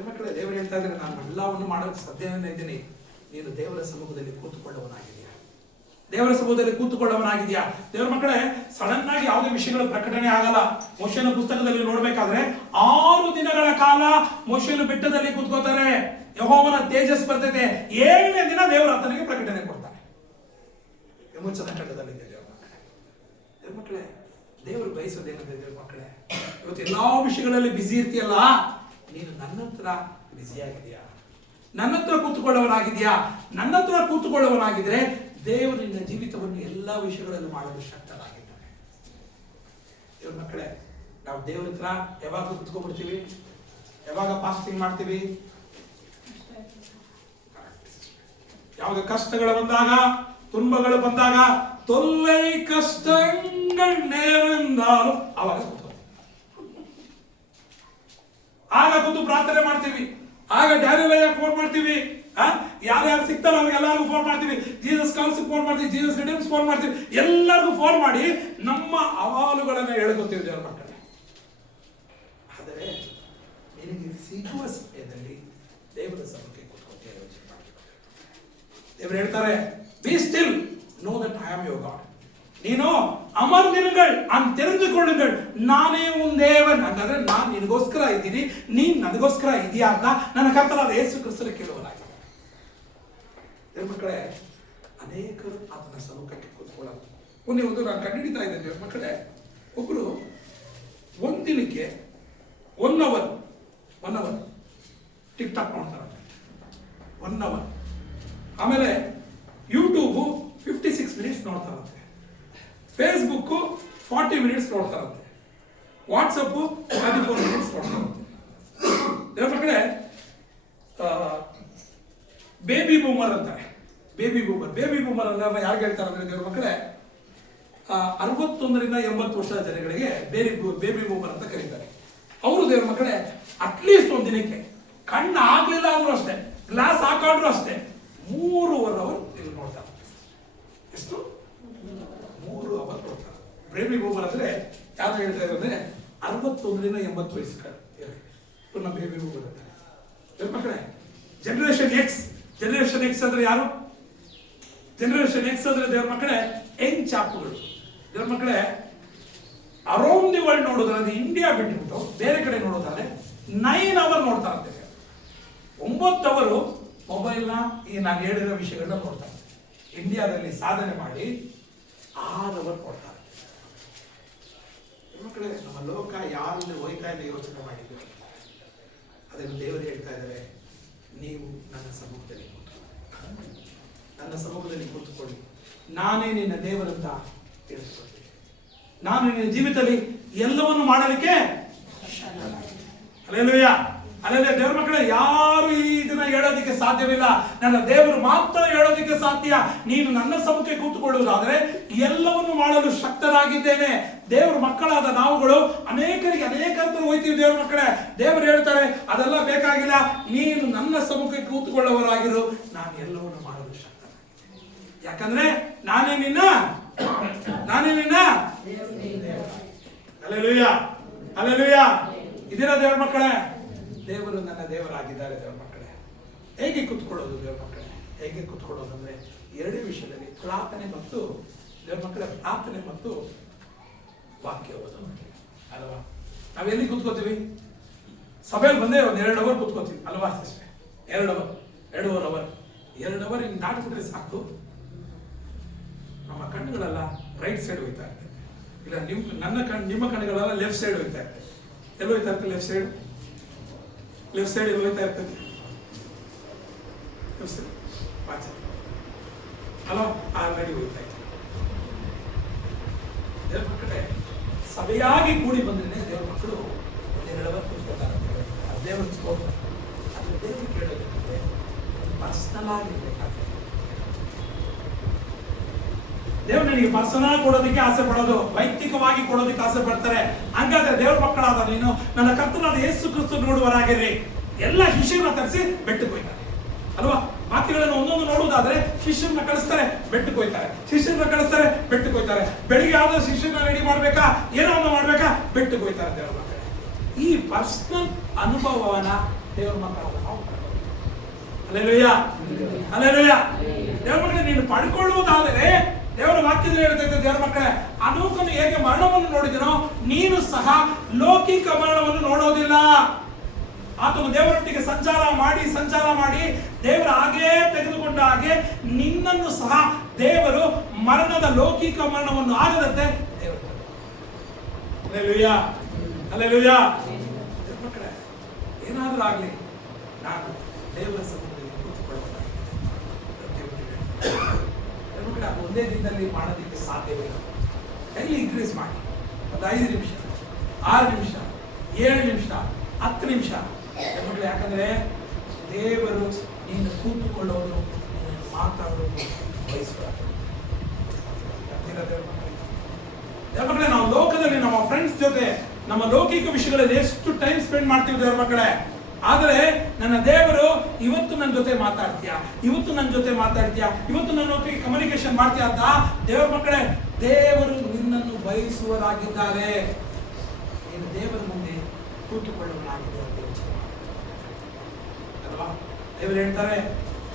ಮಕ್ಕಳೇ, ದೇವರು ಹೇಳ್ತಾ ಇದ್ದಾರೆ, ನಾನು ಎಲ್ಲವನ್ನು ಮಾಡೋಕೆ ಸಾಧ್ಯನೇ ಇದ್ದೀನಿ. ನೀನು ದೇವರ ಸಮ್ಮುಖದಲ್ಲಿ ಕೂತುಕೊಳ್ಳುವನಾಗಿದೆಯಾ? ದೇವರ ಸಮ್ಮುಖದಲ್ಲಿ ಕೂತುಕೊಳ್ಳುವನಾಗಿದೆಯಾ? ದೇವರ ಮಕ್ಕಳೇ, ಸಡನ್ ಆಗಿ ಯಾವುದೇ ವಿಷಯಗಳು ಪ್ರಕಟಣೆ ಆಗಲ್ಲ. ಮೋಶೆನ ಪುಸ್ತಕದಲ್ಲಿ ನೋಡ್ಬೇಕಾದ್ರೆ 6 ದಿನಗಳ ಕಾಲ ಮೋಶೆನ ಬೆಟ್ಟದಲ್ಲಿ ಕೂತ್ಕೋತಾರೆ. ಯೆಹೋವನ ತೇಜಸ್ ಬರ್ತದೆ. 7ನೇ ದಿನ ದೇವರ ಆತನಿಗೆ ಪ್ರಕಟಣೆ ಕೊಡ್ತಾರೆ. ವಿಮೋಚನಾ ಖಂಡದಲ್ಲಿ ದೇವರ ಮಕ್ಕಳೇ. ದೇವರ ಮಕ್ಕಳೇ, ದೇವರು ಬಯಸೋದೇನಂದ್ರೆ ದೇವರ ಮಕ್ಕಳೇ, ಇವತ್ತು ಎಲ್ಲಾ ವಿಷಯಗಳಲ್ಲಿ ಬಿಸಿ ಇರ್ತೀಯಲ್ಲ, ನೀನು ನನ್ನ ಹತ್ರ ಬಿಸಿ ಆಗಿದೆಯಾ? ನನ್ನ ಹತ್ರ ಕೂತುಕೊಳ್ಳುವನಾಗಿದೆಯಾ? ನನ್ನ ಹತ್ರ ಕೂತುಕೊಳ್ಳುವನಾಗಿದ್ರೆ ದೇವರು ನಿನ್ನ ಜೀವಿತವನ್ನು ಎಲ್ಲಾ ವಿಷಯಗಳಲ್ಲೂ ಮಾಡಲು ಶಕ್ತನಾಗಿದ್ದಾನೆ. ದೇವರ ಮಕ್ಕಳೇ, ನಾವು ದೇವರ ಹತ್ರ ಯಾವಾಗ ಕೂತ್ಕೊಂಡ್ಬಿಡ್ತೀವಿ? ಯಾವಾಗ ಫಾಸ್ಟಿಂಗ್ ಮಾಡ್ತೀವಿ? ಯಾವಾಗ ಕಷ್ಟಗಳು ಬಂದಾಗ, ತುன்பಗಳು ಬಂದಾಗ, ತೊಲ್லை ಕಷ್ಟங்கள் நேர்ந்தாலும் ಆವಾಗ ಆಗ ಕೂತು ಪ್ರಾರ್ಥನೆ ಮಾಡ್ತೀವಿ. ಆಗ ಡ್ಯಾನಿಯಲ್ ಫೋನ್ ಮಾಡ್ತೀವಿ. ಯಾರ್ಯಾರು ಸಿಗ್ತಾರೋ ಅವ್ರಿಗೆಲ್ಲರಿಗೂ ಫೋನ್ ಮಾಡ್ತೀವಿ. ಜೀಸಸ್ ಕಾಲ್ಸ್ ಫೋನ್ ಮಾಡ್ತೀವಿ, ಜೀಸಸ್ ರಿಡೀಮ್ಸ್ ಫೋನ್ ಮಾಡ್ತೀವಿ. ಎಲ್ಲರಿಗೂ ಫೋನ್ ಮಾಡಿ ನಮ್ಮ ಅಹವಾಲುಗಳನ್ನ ಹೇಳ್ಕೊತೀವಿ ದೇವರ ಮಕ್ಕಳೇ. ಆದರೆ ನಿನಗೆ ಸಿಗುವ ಸಮಯದಲ್ಲಿ ದೇವರ ಸಭೆಗೆ ಕೂತ್ಕೊಳ್ತೀವಿ. ದೇವರು ಹೇಳ್ತಾರೆ, B still, know that I am your god. ನೀನು ಅಮರ್ದಿರುಗಳು ಅಂತ ತಿಳಿದು ಕೊಳ್ಳುಗಳು, ನಾನೇ ಒಂದು ದೇವನ್. ಹಾಗಾದ್ರೆ ನಾನು ನಿನಗೋಸ್ಕರ ಇದ್ದೀನಿ, ನೀನ್ ನನಗೋಸ್ಕರ ಇದೆಯಾ ಅಂತ ನನ್ನ ಕರ್ತನಾದ ಯೇಸು ಕ್ರಿಸ್ತನ ಕೇಳುವನಾಗಿದೆ. ಮಕ್ಕಳೇ, ಅನೇಕರು ಆತನ ಸಮ್ಮುಖಕ್ಕೆ ಕೂತ್ಕೊಳ್ಳೋದು. ಒಂದು ನಾನು ಕಂಡುಹಿಡಿತಾ ಇದ್ದೇನೆ ಮಕ್ಕಳೇ, ಒಬ್ರು ಒಂದ್ ದಿನಕ್ಕೆ 1 ಅವರ್ ಟಿಕ್ ಟಾಕ್ ನೋಡ್ತಾರಂತೆ, 1 ಅವರ್. ಆಮೇಲೆ ಯೂಟ್ಯೂಬು 56 ಮಿನಿಟ್ಸ್ ನೋಡ್ತಾರಂತೆ, ಫೇಸ್ಬುಕ್ಕು 40 ಮಿನಿಟ್ಸ್ ನೋಡ್ತಾರಂತೆ, ವಾಟ್ಸಪ್ಪು 34 ಮಿನಿಟ್ಸ್ ನೋಡ್ತಾರಂತೆ. ದೇವ್ರ ಮಕ್ಕಳೇ, ಬೇಬಿ ಬೂಮರ್ ಅಂತಾರೆ. ಬೇಬಿ ಬೂಮರ್ ಅಂದ್ರೆ ಯಾರು ಹೇಳ್ತಾರೆ ಅಂದ್ರೆ ದೇವ್ರ ಮಕ್ಕಳೇ, 61 ರಿಂದ 80 ವರ್ಷದ ಜನಗಳಿಗೆ ಬೇಬಿ ಬೂಮರ್ ಅಂತ ಕರೀತಾರೆ. ಅವರು ದೇವ್ರ ಮಕ್ಕಳೇ ಅಟ್ಲೀಸ್ಟ್ ಒಂದು ದಿನಕ್ಕೆ ಕಣ್ಣು ಆಗ್ಲಿಲ್ಲ ಅಂದ್ರೂ ಅಷ್ಟೇ, ಗ್ಲಾಸ್ ಹಾಕೊಂಡ್ರು ಅಷ್ಟೇ 3.5 ಅವರ್ ಇಲ್ಲಿ ನೋಡ್ತಾರೆ. ಎಷ್ಟು? 3 ಅವರ್ ನೋಡ್ತಾರೆ. ಬೇಬಿ ಬೂಮರ್ ಅಂದ್ರೆ ಯಾರು ಹೇಳ್ತಾ ಇರೋದ್ರೆ 61 ರಿಂದ 80 ವಯಸ್ಸು ನಮ್ಮ ಬೇಬಿ ಬೂಮರ್ ಅಂತಾರೆ. ದೇವ್ರ ಮಕ್ಕಳೇ, ಜನರೇಷನ್ ಎಕ್ಸ್ ಅಂದ್ರೆ ಯಾರು? ಜನರೇಷನ್ ಎಕ್ಸ್ ಅಂದ್ರೆ ದೇವ್ರ ಮಕ್ಕಳೇ ಯಂಗ್ ಚಾಪುಗಳು. ದೇವ್ರ ಮಕ್ಕಳೇ, ಅರೌಂಡ್ ದಿ ವರ್ಲ್ಡ್ ನೋಡೋದಾದ್ರೆ ಇಂಡಿಯಾ ಬಿಟ್ಟುಬಿಟ್ಟು ಬೇರೆ ಕಡೆ ನೋಡೋದಾದ್ರೆ 9 ಅವರ್ ನೋಡ್ತಾರಂತೆ. 9 ಅವರು ಮೊಬೈಲ್ನ ಈ ನಾನು ಹೇಳಿರೋ ವಿಷಯಗಳನ್ನ ನೋಡ್ತಾರೆ. ಇಂಡಿಯಾದಲ್ಲಿ ಸಾಧನೆ ಮಾಡಿ 6 ಅವರ್ ಕೊಡ್ತಾರೆ. ಮಕ್ಕಳೇ, ನಮ್ಮ ಲೋಕ ಯಾರಲ್ಲಿ ಹೋಯ್ತಾ ಇಲ್ಲ ಯೋಚನೆ ಮಾಡಿದ್ರು. ಅದನ್ನು ದೇವರು ಹೇಳ್ತಾ ಇದ್ದಾರೆ, ನೀವು ನನ್ನ ಸಮ್ಮುಖದಲ್ಲಿ ಕೂತ್ಕೊಳ್ಳಿ, ನಾನೇ ನಿನ್ನ ದೇವರಂತ ತಿಳಿಸ್ಕೊಳ್ತೀನಿ. ನಾನು ನಿನ್ನ ಜೀವಿತದಲ್ಲಿ ಎಲ್ಲವನ್ನು ಮಾಡಲಿಕ್ಕೆ ಅಲ್ಲೇಲೂಯಾ ದೇವ್ರ ಮಕ್ಕಳೇ, ಯಾರು ಇದನ್ನ ಹೇಳೋದಕ್ಕೆ ಸಾಧ್ಯವಿಲ್ಲ. ನನ್ನ ದೇವರು ಮಾತ್ರ ಹೇಳೋದಕ್ಕೆ ಸಾಧ್ಯ. ನೀನು ನನ್ನ ಸಮ್ಮುಖಕ್ಕೆ ಕೂತ್ಕೊಳ್ಳುವುದಾದ್ರೆ ಎಲ್ಲವನ್ನು ಮಾಡಲು ಶಕ್ತರಾಗಿದ್ದೇನೆ. ದೇವ್ರ ಮಕ್ಕಳಾದ ನಾವುಗಳು ಅನೇಕರಿಗೆ ಅನೇಕಂತರ ಹೋಯ್ತೀವಿ. ದೇವ್ರ ಮಕ್ಕಳೇ, ದೇವರು ಹೇಳ್ತಾರೆ ಅದೆಲ್ಲ ಬೇಕಾಗಿಲ್ಲ, ನೀನು ನನ್ನ ಸಮ್ಮುಖಕ್ಕೆ ಕೂತ್ಕೊಳ್ಳುವವರಾಗಿರು, ನಾನು ಎಲ್ಲವನ್ನು ಮಾಡಲು ಶಕ್ತನಾಗಿದ್ದೇನೆ. ಯಾಕಂದ್ರೆ ನಾನೇ ನಿನ್ನ ಅಲ್ಲೇಲೂಯಾ ಇದೀರ ದೇವ್ರ ಮಕ್ಕಳೇ, ದೇವರು ನನ್ನ ದೇವರಾಗಿದ್ದಾರೆ. ದೇವ್ರ ಮಕ್ಕಳೇ, ಹೇಗೆ ಕೂತ್ಕೊಳ್ಳೋದು? ದೇವ್ರ ಮಕ್ಕಳೇ, ಹೇಗೆ ಕೂತ್ಕೊಳ್ಳೋದು ಅಂದ್ರೆ 2 ವಿಷಯದಲ್ಲಿ, ಪ್ರಾರ್ಥನೆ ಮತ್ತು ದೇವ್ರ ಮಕ್ಕಳೇ, ಪ್ರಾರ್ಥನೆ ಮತ್ತು ವಾಕ್ಯ ಓದೋದು ಅಲ್ವಾ? ನಾವೆಲ್ಲಿ ಕೂತ್ಕೋತೀವಿ? ಸಭೆಯಲ್ಲಿ ಬಂದೇ 1-2 ಅವರ್ ಕೂತ್ಕೋತೀವಿ ಅಲ್ವಾ? 2 ಅವರ್ ಹಿಂಗೆ ದಾಟಿಬಿಟ್ರೆ ಸಾಕು, ನಮ್ಮ ಕಣ್ಣುಗಳೆಲ್ಲ ರೈಟ್ ಸೈಡ್ ಹೋಗ್ತಾ ಇರ್ತದೆ. ಇಲ್ಲ ನಿಮ್ಮ ಕಣ್ಣುಗಳೆಲ್ಲ ಲೆಫ್ಟ್ ಸೈಡ್ ಹೋಗ್ತಾ ಇರ್ತದೆ. ಎಲ್ಲಿ ಹೋಗ್ತಾ ಇರ್ತದೆ? ಲೆಫ್ಟ್ ಸೈಡ್ ಎಲ್ಲಿ ಹೋಗ್ತಾ ಇರ್ತದೆ? ಅಲ್ವಾ? ಆಲ್ರೆಡಿ ಹೋಗ್ತಾ ಇರ್ತದೆ. ದೇವ್ರ ಮಕ್ಕಳೇ, ಸಭೆಯಾಗಿ ಕೂಡಿ ಬಂದ್ರೆ ದೇವ್ರ ಮಕ್ಕಳು 1-2 ಅವರ್ ಕೂತ್ಕೊಳ್ತಾರೆ. ದೇವ್ರ ಸ್ತೋತ್ರ. ಅದು ದೇವರು ಕೇಳೋದಕ್ಕೆ ಪರ್ಸನಲ್ ಆಗಿರ್ಬೇಕಾಗ್ತದೆ. ದೇವ್ರು ನನಗೆ ಪರ್ಸನಲ್ ಕೊಡೋದಕ್ಕೆ ಆಸೆ ಪಡೋದು, ವೈಯಕ್ತಿಕವಾಗಿ ಕೊಡೋದಕ್ಕೆ ಆಸೆ ಪಡ್ತಾರೆ. ಹಂಗಾದ್ರೆ ದೇವ್ರ ಮಕ್ಕಳಾದ ನೀನು ನನ್ನ ಕರ್ತನಾದ ಯೇಸು ಕ್ರಿಸ್ತ ನೋಡುವರಾಗಿರ್ರಿ. ಎಲ್ಲ ಶಿಷ್ಯರನ್ನ ತರಿಸಿ ಬೆಟ್ಟಕ್ಕೆ ಹೋಗ್ತಾರೆ ಅಲ್ವಾ? ವಾಕ್ಯಗಳನ್ನು ಒಂದೊಂದು ನೋಡುವುದಾದ್ರೆ ಶಿಷ್ಯರನ್ನ ಕಳಿಸ್ತಾರೆ, ಬೆಟ್ಟಕ್ಕೆ ಹೋಗ್ತಾರೆ. ಬೆಟ್ಟಕ್ಕೆ ಹೋಗ್ತಾರೆ. ಬೆಳಿಗ್ಗೆ ಆದ ಶಿಷ್ಯರನ್ನ ರೆಡಿ ಮಾಡ್ಬೇಕಾ, ಏನೋ ಒಂದು ಮಾಡ್ಬೇಕಾ, ಬೆಟ್ಟಕ್ಕೆ ಹೋಗ್ತಾರೆ. ದೇವ್ರ ಮಕ್ಕಳೇ, ಈ ಪರ್ಸನಲ್ ಅನುಭವವನ್ನ ದೇವ್ರ ಮಕ್ಕಳಾದ ನಾವು ಅಲ್ಲೇಲೂಯಾ ದೇವ್ರ ಮಕ್ಕಳೇ, ನೀನು ಪಡ್ಕೊಳ್ಳುವುದಾದರೆ ದೇವರ ವಾಕ್ಯದಲ್ಲಿ ಹೇಳ್ತೈತೆ ದೇವರ ಮಕ್ಕಳೇ, ಅನೂಕನು ಹೇಗೆ ಮರಣವನ್ನು ನೋಡಿದನೋ ನೀನು ಸಹ ಲೌಕಿಕ ಮರಣವನ್ನು ನೋಡೋದಿಲ್ಲ. ಆತನು ದೇವರೊಟ್ಟಿಗೆ ಸಂಚಾರ ಮಾಡಿ ದೇವರ ಹಾಗೇ ತೆಗೆದುಕೊಂಡ ಹಾಗೆ ನಿನ್ನನ್ನು ಸಹ ದೇವರು ಮರಣದ ಲೌಕಿಕ ಮರಣವನ್ನು ಆಗದಂತೆ ದೇವರು. ಅಲ್ಲೇಲೂಯಾ ಮಕ್ಕಳೇ, ಏನಾದರೂ ಆಗಲಿ ನಾನು ದೇವರ ಸಮ್ಮುಖದಲ್ಲಿ ಕೂತ್ಕೊಳ್ಳೋದಾಗಿದೆ. ಒಂದೇ ದಿನದಲ್ಲಿ ಮಾಡೋದಕ್ಕೆ ಸಾಧ್ಯವಿಲ್ಲ. ಡೈಲಿ ಇನ್ಕ್ರೀಸ್ ಮಾಡಿ, ಒಂದು 5 ನಿಮಿಷ, 6 ನಿಮಿಷ, 7 ನಿಮಿಷ, 10 ನಿಮಿಷ. ಯಾಕಂದ್ರೆ ದೇವರು ನೀನು ಕೂತುಕೊಳ್ಳೋದು, ನೀನು ಮಾತಾಡೋದು ಬಯಸುವ. ದೇವ್ರ ಮಕ್ಕಳೇ, ನಾವು ಲೋಕದಲ್ಲಿ ನಮ್ಮ ಫ್ರೆಂಡ್ಸ್ ಜೊತೆ ನಮ್ಮ ಲೌಕಿಕ ವಿಷಯಗಳಲ್ಲಿ ಎಷ್ಟು ಟೈಮ್ ಸ್ಪೆಂಡ್ ಮಾಡ್ತೀವಿ ದೇವ್ರ ಮಕ್ಕಳೇ. ಆದರೆ ನನ್ನ ದೇವರು ಇವತ್ತು ನನ್ನ ಜೊತೆ ಮಾತಾಡ್ತೀಯಾ, ಇವತ್ತು ನನ್ನ ಒಟ್ಟಿಗೆ ಕಮ್ಯುನಿಕೇಶನ್ ಮಾಡ್ತೀಯ ಅಂತ ದೇವರ ಮಕ್ಕಳೇ, ದೇವರು ನಿನ್ನನ್ನು ಬಯಸುವರಾಗಿದ್ದಾರೆ. ನೀನು ದೇವರ ಮುಂದೆ ಕೂತುಕೊಳ್ಳುವನಾಗಿದೆ ಅಂತ ಯೋಚನೆ ಅಲ್ವಾ? ದೇವರು ಹೇಳ್ತಾರೆ,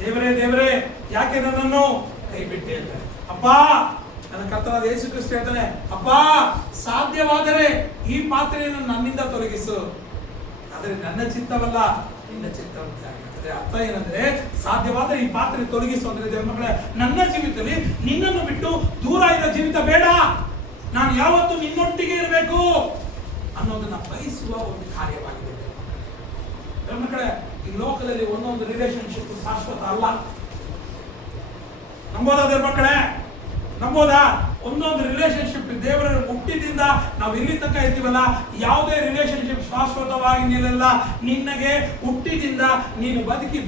ದೇವರೇ ಯಾಕೆ ನನ್ನನ್ನು ಕೈ ಬಿಟ್ಟು ಹೇಳ್ತಾರೆ? ಅಪ್ಪ ನನ್ನ ಕರ್ತನಾದ ಯೇಸು ಕ್ರಿಸ್ತ ಹೇಳ್ತಾನೆ, ಅಪ್ಪ ಸಾಧ್ಯವಾದರೆ ಈ ಪಾತ್ರೆಯನ್ನು ನನ್ನಿಂದ ತೊಲಗಿಸು, ಆದರೆ ನನ್ನ ಚಿತ್ತವಲ್ಲ ನಿನ್ನ ಚಿತ್ತವಂತೆ ಆಗಿರ್ತದೆ. ಅರ್ಥ ಏನಂದ್ರೆ, ಸಾಧ್ಯವಾದರೆ ಈ ಪಾತ್ರೆ ತೊಲಗಿಸು ಅಂದ್ರೆ ದೇವರ ಮಕ್ಕಳೇ, ನನ್ನ ಜೀವಿತದಲ್ಲಿ ನಿನ್ನನ್ನು ಬಿಟ್ಟು ದೂರ ಇರೋ ಜೀವಿತ ಬೇಡ, ನಾನು ಯಾವತ್ತೂ ನಿನ್ನೊಟ್ಟಿಗೆ ಇರಬೇಕು ಅನ್ನೋದನ್ನ ಬಯಸುವ ಒಂದು ಕಾರ್ಯವಾಗಿದೆ ದೇವರ ಮಕ್ಕಳೇ. ಈ ಲೋಕದಲ್ಲಿ ಒಂದೊಂದು ರಿಲೇಶನ್ಶಿಪ್ ಶಾಶ್ವತ ಅಲ್ಲ. ನಂಬೋದಾ ದೇವರ ಮಕ್ಕಳೇ? ನಂಬೋದಾ? ಒಂದೊಂದು ರಿಲೇಶನ್ಶಿಪ್ ದೇವರ ಹುಟ್ಟಿದಿಂದ ನಾವು ಇಲ್ಲಿ ತನಕ ಇರ್ತೀವಲ್ಲ, ಯಾವುದೇ ರಿಲೇಶನ್ಶಿಪ್ ಶಾಶ್ವತವಾಗಿ ನಿಲ್ಲಲ್ಲ. ನಿನ್ನಗೆ ಹುಟ್ಟಿದಿಂದ ನೀನು ಬದುಕಿ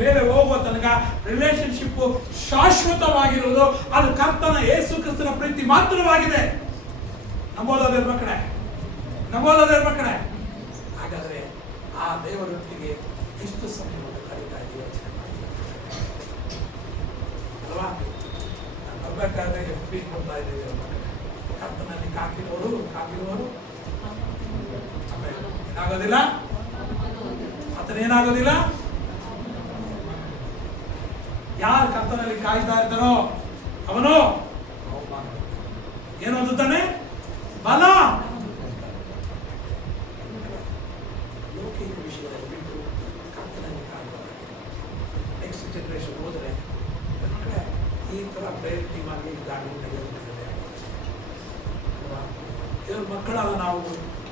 ಬೇರೆ ಹೋಗುವ ತನಕ ರಿಲೇಶನ್ಶಿಪ್ ಶಾಶ್ವತವಾಗಿರುವುದು ಅದು ಕರ್ತನ ಯೇಸು ಕ್ರಿಸ್ತನ ಪ್ರೀತಿ ಮಾತ್ರವಾಗಿದೆ. ನಂಬೋದಾ ದೇವರ ಮಕ್ಕಳೇ? ನಂಬೋದಾ ದೇವರ ಮಕ್ಕಳೇ? ಹಾಗಾದ್ರೆ ಆ ದೇವರೊಟ್ಟಿಗೆ ಎಷ್ಟು ಸಮಯವನ್ನು ಕಳೀತಾ ಇದೆಯೋ ಯೋಚನೆ ಮಾಡಿ ಅಲ್ವಾ? ಬರ್ಬೇಕಾದ್ರೆ FB ಕೊಡ್ತಾ ಇದ್ದೇವೆ ಕರ್ತನಲ್ಲಿ ಕಾಕಿರುವರು ಆಮೇಲೆ ಏನಾಗೋದಿಲ್ಲ, ಏನಾಗೋದಿಲ್ಲ. ಯಾರು ಕರ್ತನಲ್ಲಿ ಕಾಯ್ತಾ ಇರ್ತಾರೋ ಅವನು ಏನು ಹೊಂದುತ್ತಾನೆ? ಬಲ. ಲೌಕಿಕ ವಿಷಯದಲ್ಲಿ ಬಿಟ್ಟು ಕರ್ತನಲ್ಲಿ ಕಾಯುವವರಾಗಿ ನೆಕ್ಸ್ಟ್ ಜನರೇಷನ್ ಹೋದರೆ ಈ ತರ ಪ್ರಯತ್ನ ಮಾಡಿ ಗಾಡಿ ತೆಗೆದುಕೊಂಡಿದೆ ಅಲ್ವಾ? ಇವ್ರ ಮಕ್ಕಳಾದ ನಾವು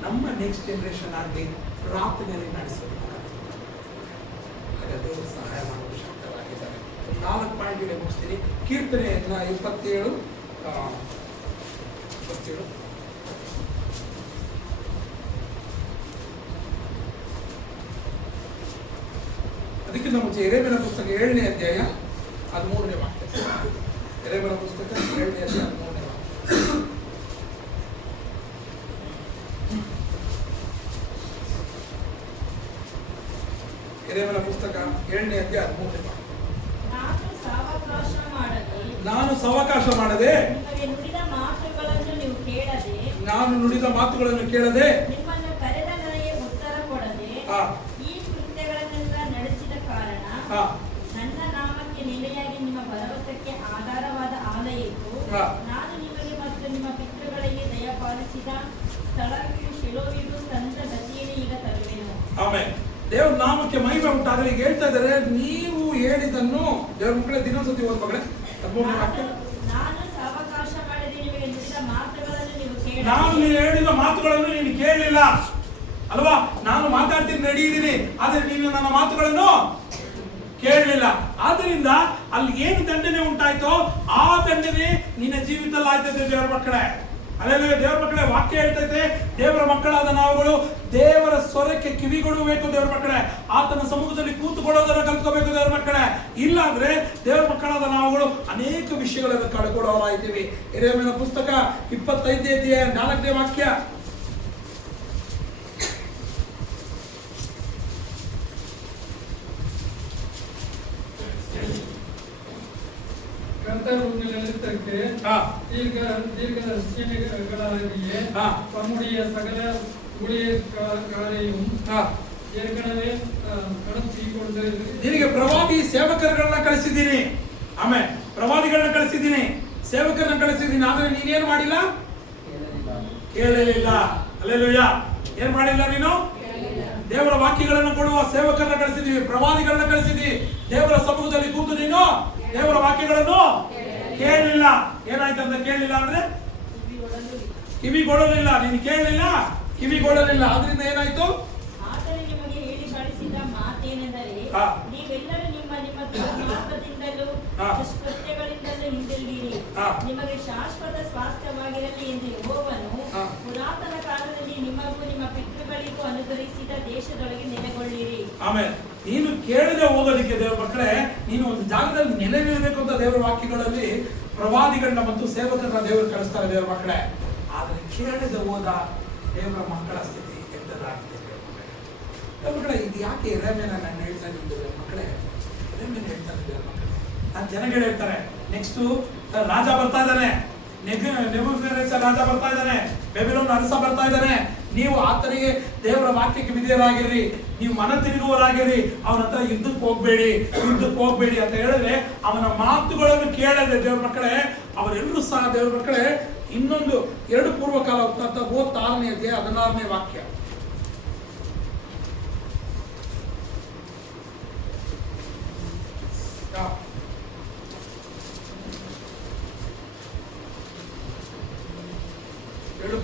ನಮ್ಮ ನೆಕ್ಸ್ಟ್ ಜನರೇಷನ್ ಆಗಿ ಪ್ರಾರ್ಥನೆಯಲ್ಲಿ ನಡೆಸಬೇಕಾಗುತ್ತೆ. ಹಾಗೆ ದೇವರು ಸಹಾಯ ಮಾಡಲು ಶಕ್ತವಾಗಿದ್ದಾರೆ. 4 ಪಾಯಿಂಟ್ ಇದೆ, ಮುಗಿಸ್ತೀನಿ. ಕೀರ್ತನೆ 27 ಅದಕ್ಕಿಂತ ಮುಂಚೆ ಯೆರೆಮೀಯನ ಪುಸ್ತಕ 7ನೇ ಅಧ್ಯಾಯ 13ನೇ ವಾಕ್ಯ. ಯೆರೆಮೀಯನ ಪುಸ್ತಕ 7ನೇ ಅಧ್ಯಾಯ 13ನೇ ವಾಕ್ಯ. ಯೆರೆಮೀಯನ ಪುಸ್ತಕ 7ನೇ ಅಧ್ಯಾಯ 13ನೇ ವಾಕ್ಯ. ನಾನು ಸಾವಕಾಶ ಮಾಡದೆ ನಾನು ನುಡಿದ ಮಾತುಗಳನ್ನು ಕೇಳದೆ ನಿಮ್ಮನ್ನು ಕರೆದ ನನಗೆ ಉತ್ತರ ಕೊಡದೆ ಈ ಕೃತ್ಯಗಳನ್ನೆಲ್ಲ ನಡೆಸಿದ ಕಾರಣ ನನ್ನ ನಾಮಕ್ಕೆ ನೆಲೆಯಾಗಿ ನಿಮ್ಮ ಭರವಸೆಗೆ ಆಧಾರವಾದ ಆಲಯಕ್ಕೂ ನಾನು ನಿಮಗೆ ಮತ್ತು ನಿಮ್ಮ ಪಿತೃಗಳಿಗೆ ದಯಪಾಲಿಸಿದ ಸ್ಥಳಕ್ಕೂ ಶಿಲೋವಿಗೂ ತಂದ ಗತಿಯನ್ನು ಈಗ ತರುವೆನು. ಆಮೆನ್. ದೇವರ ನಾಮಕ್ಕೆ ಮಹಿಮೆ ಉಂಟಾಗಲಿ. ಈಗ ಹೇಳ್ತಾ ಇದ್ದಾರೆ, ನೀವು ಹೇಳಿದ್ದನ್ನು ದೇವರ ಮಕ್ಕಳೇ ದಿನಸತಿ ಓದ್ ಮಗಳೇ. ನಾನು ಸಾವಕಾಶ ಮಾಡದೆ ನಿಮಗೆ ನುಡಿದ ಮಾತುಗಳನ್ನು ನೀವು ಕೇಳಿ, ನಾನು ನೀವು ಹೇಳಿದ ಮಾತುಗಳನ್ನು ನೀನು ಕೇಳಲಿಲ್ಲ ಅಲ್ವಾ? ನಾನು ಮಾತಾಡ್ತೀನಿ, ನಡೀತೀನಿ, ಆದ್ರೆ ನೀನು ನನ್ನ ಮಾತುಗಳನ್ನು ಕೇಳಲಿಲ್ಲ. ಆದ್ರಿಂದ ಅಲ್ಲಿ ಏನು ದಂಡನೆ ಉಂಟಾಯ್ತೋ ಆ ದಂಡನೆ ನಿನ್ನ ಜೀವಿತದಲ್ಲಿ ಆಯ್ತದೆ ದೇವರ ಮಕ್ಕಳೇ. ಅಲ್ಲೆಲ್ಲ ದೇವರ ಮಕ್ಕಳೇ ವಾಕ್ಯ ಹೇಳ್ತೈತೆ, ದೇವರ ಮಕ್ಕಳಾದ ನಾವುಗಳು ದೇವರ ಸ್ವರಕ್ಕೆ ಕಿವಿಗೊಡಬೇಕು ದೇವರ ಮಕ್ಕಳೇ. ಆತನ ಸಮ್ಮುಖದಲ್ಲಿ ಕೂತುಕೊಳ್ಳೋದನ್ನು ಕಲ್ತ್ಕೋಬೇಕು ದೇವರ ಮಕ್ಕಳೇ. ಇಲ್ಲ ಅಂದ್ರೆ ದೇವರ ಮಕ್ಕಳಾದ ನಾವುಗಳು ಅನೇಕ ವಿಷಯಗಳನ್ನು ಕಳ್ಕೊಳ್ಳೋರಾಯ್ತೀವಿ. ಯೆರೆಮೀಯನ ಪುಸ್ತಕ 25ನೇ ಅಧ್ಯಾಯ 4ನೇ ವಾಕ್ಯ. ಕರ್ತರು ನಿಲನಿರ್ತಕ್ಕೆ தீர்க்கதரிசிகளாகிய தம்முடைய சகல ஊழியக்காரையும் ஏற்கனவே கடத்தி கொண்டு ನಿನಗೆ ಪ್ರವಾದಿ ಸೇವಕರುಗಳನ್ನ ಕಳಿಸಿದ್ದೀನಿ. ಆಮೇಲೆ ಪ್ರವಾದಿಗಳನ್ನ ಕಳಿಸಿದ್ದೀನಿ, ಸೇವಕರನ್ನ ಕಳಿಸಿದ್ದೀನಿ. ಆದ್ರೆ ನೀನೇನು ಮಾಡಿಲ್ಲ? ಕೇಳಲಿಲ್ಲ. ಹಲ್ಲೆಲೂಯಾ. ಏನ್ ಮಾಡಿಲ್ಲ ನೀನು? ದೇವರ ವಾಕ್ಯಗಳನ್ನು ಕೊಡುವ ಸೇವಕರನ್ನ ಕಳಿಸಿದೀವಿ, ಪ್ರವಾದಿಗಳನ್ನ ಕಳಿಸಿದೀವಿ. ದೇವರ ಸಮ್ಮುಖದಲ್ಲಿ ಕೂತು ನೀನು ದೇವರ ವಾಕ್ಯಗಳನ್ನು ಕೇಳಲಿಲ್ಲ. ಏನಾಯ್ತಂತ ಕೇಳಲಿಲ್ಲ ಅಂದ್ರೆ ಕಿವಿಗೊಡಲಿಲ್ಲ. ನೀನು ಕೇಳಲಿಲ್ಲ, ಕಿವಿಗೊಡಲಿಲ್ಲ. ಆದ್ರಿಂದ ಏನಾಯ್ತು? ಆತನು ನಿಮಗೆ ಹೇಳಿ ಕಳಿಸಿದ ಮಾತೇನೆಂದರೆ, ನೀವೆಲ್ಲರೂ ನಿಮ್ಮ ನಿಮ್ಮ ದುರ್ಮಾರ್ಗದಿಂದಲೂ ದುಷ್ಕೃತ್ಯಗಳಿಂದಲೂ ಹಿಂದಿರುಗಿರಿ, ನಿಮಗೆ ಶಾಶ್ವತ ಸ್ವಾಸ್ಥ್ಯವಾಗಿರಲಿ ಎಂದು ಯೆಹೋವನು ಪುರಾತನ ಕಾಲದಲ್ಲಿ ನಿಮಗೂ ನಿಮ್ಮ ಪಿತೃಗಳಿಗೂ ಅನುಗ್ರಹಿಸಿದ ದೇಶದೊಳಗೆ ನೆಲೆಗೊಳ್ಳಿರಿ. ಆಮೇಲೆ ನೀನು ಕೇಳದೆ ಹೋಗೋದಕ್ಕೆ ದೇವರ ಮಕ್ಕಳೇ, ನೀನು ಒಂದು ಜಾಗದಲ್ಲಿ ನೆಲೆ ನಿಲ್ಲಬೇಕು ಅಂತ ದೇವರ ವಾಕ್ಯಗಳಲ್ಲಿ ಪ್ರವಾದಿಗಳನ್ನ ಮತ್ತು ಸೇವಕರನ್ನ ದೇವರು ಕಳಿಸ್ತಾರೆ ದೇವರ ಮಕ್ಕಳೇ. ಆದ್ರೆ ಕೇಳದೆ ಹೋದ ದೇವರ ಮಕ್ಕಳ ಸ್ಥಿತಿ ಕೆಟ್ಟದಾಗಿದೆ ದೇವರ ಮಕ್ಕಳೇ. ಇದು ಯಾಕೆ ಯೆರೆಮೀಯನ ನಾನು ಹೇಳ್ತಾ ಇದ್ದೀನಿ ದೇವರ ಮಕ್ಕಳೇ? ಯೆರೆಮೀಯನ ಹೇಳ್ತಾರೆ ದೇವರ ಮಕ್ಕಳೇ, ನನ್ನ ಜನಗಳು ಹೇಳ್ತಾರೆ ನೆಕ್ಸ್ಟ್ ರಾಜ ಬರ್ತಾ ಇದ್ದಾನೆ, ನೆಬೂಕದ್ನೆಚ್ಚರ್ ರಾಜ ಬರ್ತಾ ಇದ್ದಾನೆ, ಬೆಬಿಲೋನ್ ಅರಸ ಬರ್ತಾ ಇದ್ದಾನೆ, ನೀವು ಆತನಿಗೆ ದೇವರ ವಾಕ್ಯಕ್ಕೆ ವಿಧೇಯರಾಗಿರ್ರಿ, ನೀವು ಮನ ತಿರುಗುವರಾಗಿರ್ರಿ, ಅವನ ಹತ್ರ ಯುದ್ಧಕ್ಕೆ ಹೋಗ್ಬೇಡಿ ಅಂತ ಹೇಳಿದ್ರೆ ಅವನ ಮಾತುಗಳನ್ನು ಕೇಳದೆ ದೇವರ ಮಕ್ಕಳೇ ಅವರೆಲ್ಲರೂ ಸಹ ದೇವರ ಮಕ್ಕಳೇ ಇನ್ನೊಂದು 2 ಪೂರ್ವಕಾಲ ವೃತ್ತಾಂತ 36ನೇ ಅಧ್ಯಾಯ 16ನೇ ವಾಕ್ಯ.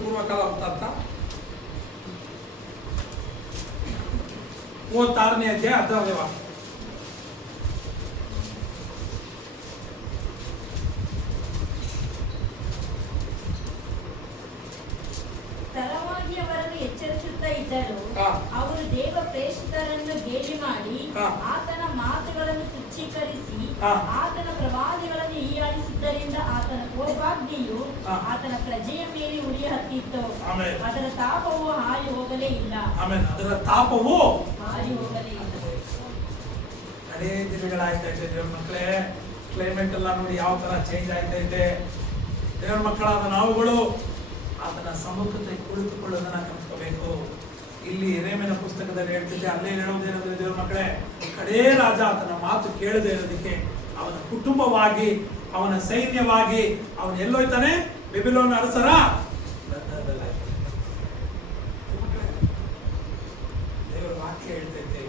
ಪೂರ್ವಕಾಲ ವೃತ್ತಾಂತ 36ನೇ ಅಧ್ಯಾಯ 16ನೇ ವಾಕ್ಯ. ತರವಾಗಿ ಅವರನ್ನು ಎಚ್ಚರಿಸುತ್ತಾ ಇದ್ದರು. ಅವರು ದೇವ ಪ್ರೇಷಿತರನ್ನು ಗೇಲಿ ಮಾಡಿ ಆತನ ಮಾತುಗಳನ್ನು ತುಚ್ಛೀಕರಿಸಿ ಆತನ ಪ್ರವಾದಿಗಳನ್ನು ಹೀಯಾಳಿಸಿದ್ದರಿಂದ ಆತನ ಕೋಪಾಗ್ನಿಯು ಆತನ ಪ್ರಜೆಯ ಮೇಲೆ ಉರಿ ಹತ್ತಿತ್ತು. ಅದರ ತಾಪವು ಹಾರಿ ಹೋಗಲೇ ಇಲ್ಲ. ಅದರ ತಾಪವು ಹಾರಿ ಹೋಗಲೇ ಇಲ್ಲ. ಅದೇ ದಿನಗಳಾಯ್ತಾ ಇದೆ ದೇವ್ರ ಮಕ್ಕಳೇ. ಕ್ಲೈಮೇಟ್ ಎಲ್ಲ ನೋಡಿ ಯಾವ ತರ ಚೇಂಜ್ ಆಯ್ತಾ ಇದೆ. ದೇವ್ರ ಮಕ್ಕಳಾದ ನಾವುಗಳು ಆತನ ಸಮ್ಮುಖತೆ ಕುಳಿತುಕೊಳ್ಳೋದನ್ನ ಕಲ್ತ್ಕೋಬೇಕು. ಇಲ್ಲಿ ಯೆರೆಮೀಯನ ಪುಸ್ತಕದಲ್ಲಿ ಹೇಳ್ತಿದ್ದೆ, ಅಲ್ಲೇ ಹೇಳುವುದೇನಂದ್ರೆ ದೇವ್ರ ಮಕ್ಕಳೇ, ಕಡೇ ರಾಜ ಆತನ ಮಾತು ಕೇಳದೆ ಇರೋದಕ್ಕೆ ಅವನ ಕುಟುಂಬವಾಗಿ ಅವನ ಸೈನ್ಯವಾಗಿ ಅವನು ಎಲ್ಲೋಯ್ತಾನೆ, ಬೆಬಿಲೋನ್ ಅರಸರ ದೇವರ ವಾಕ್ಯ ಹೇಳ್ತೈತೆ.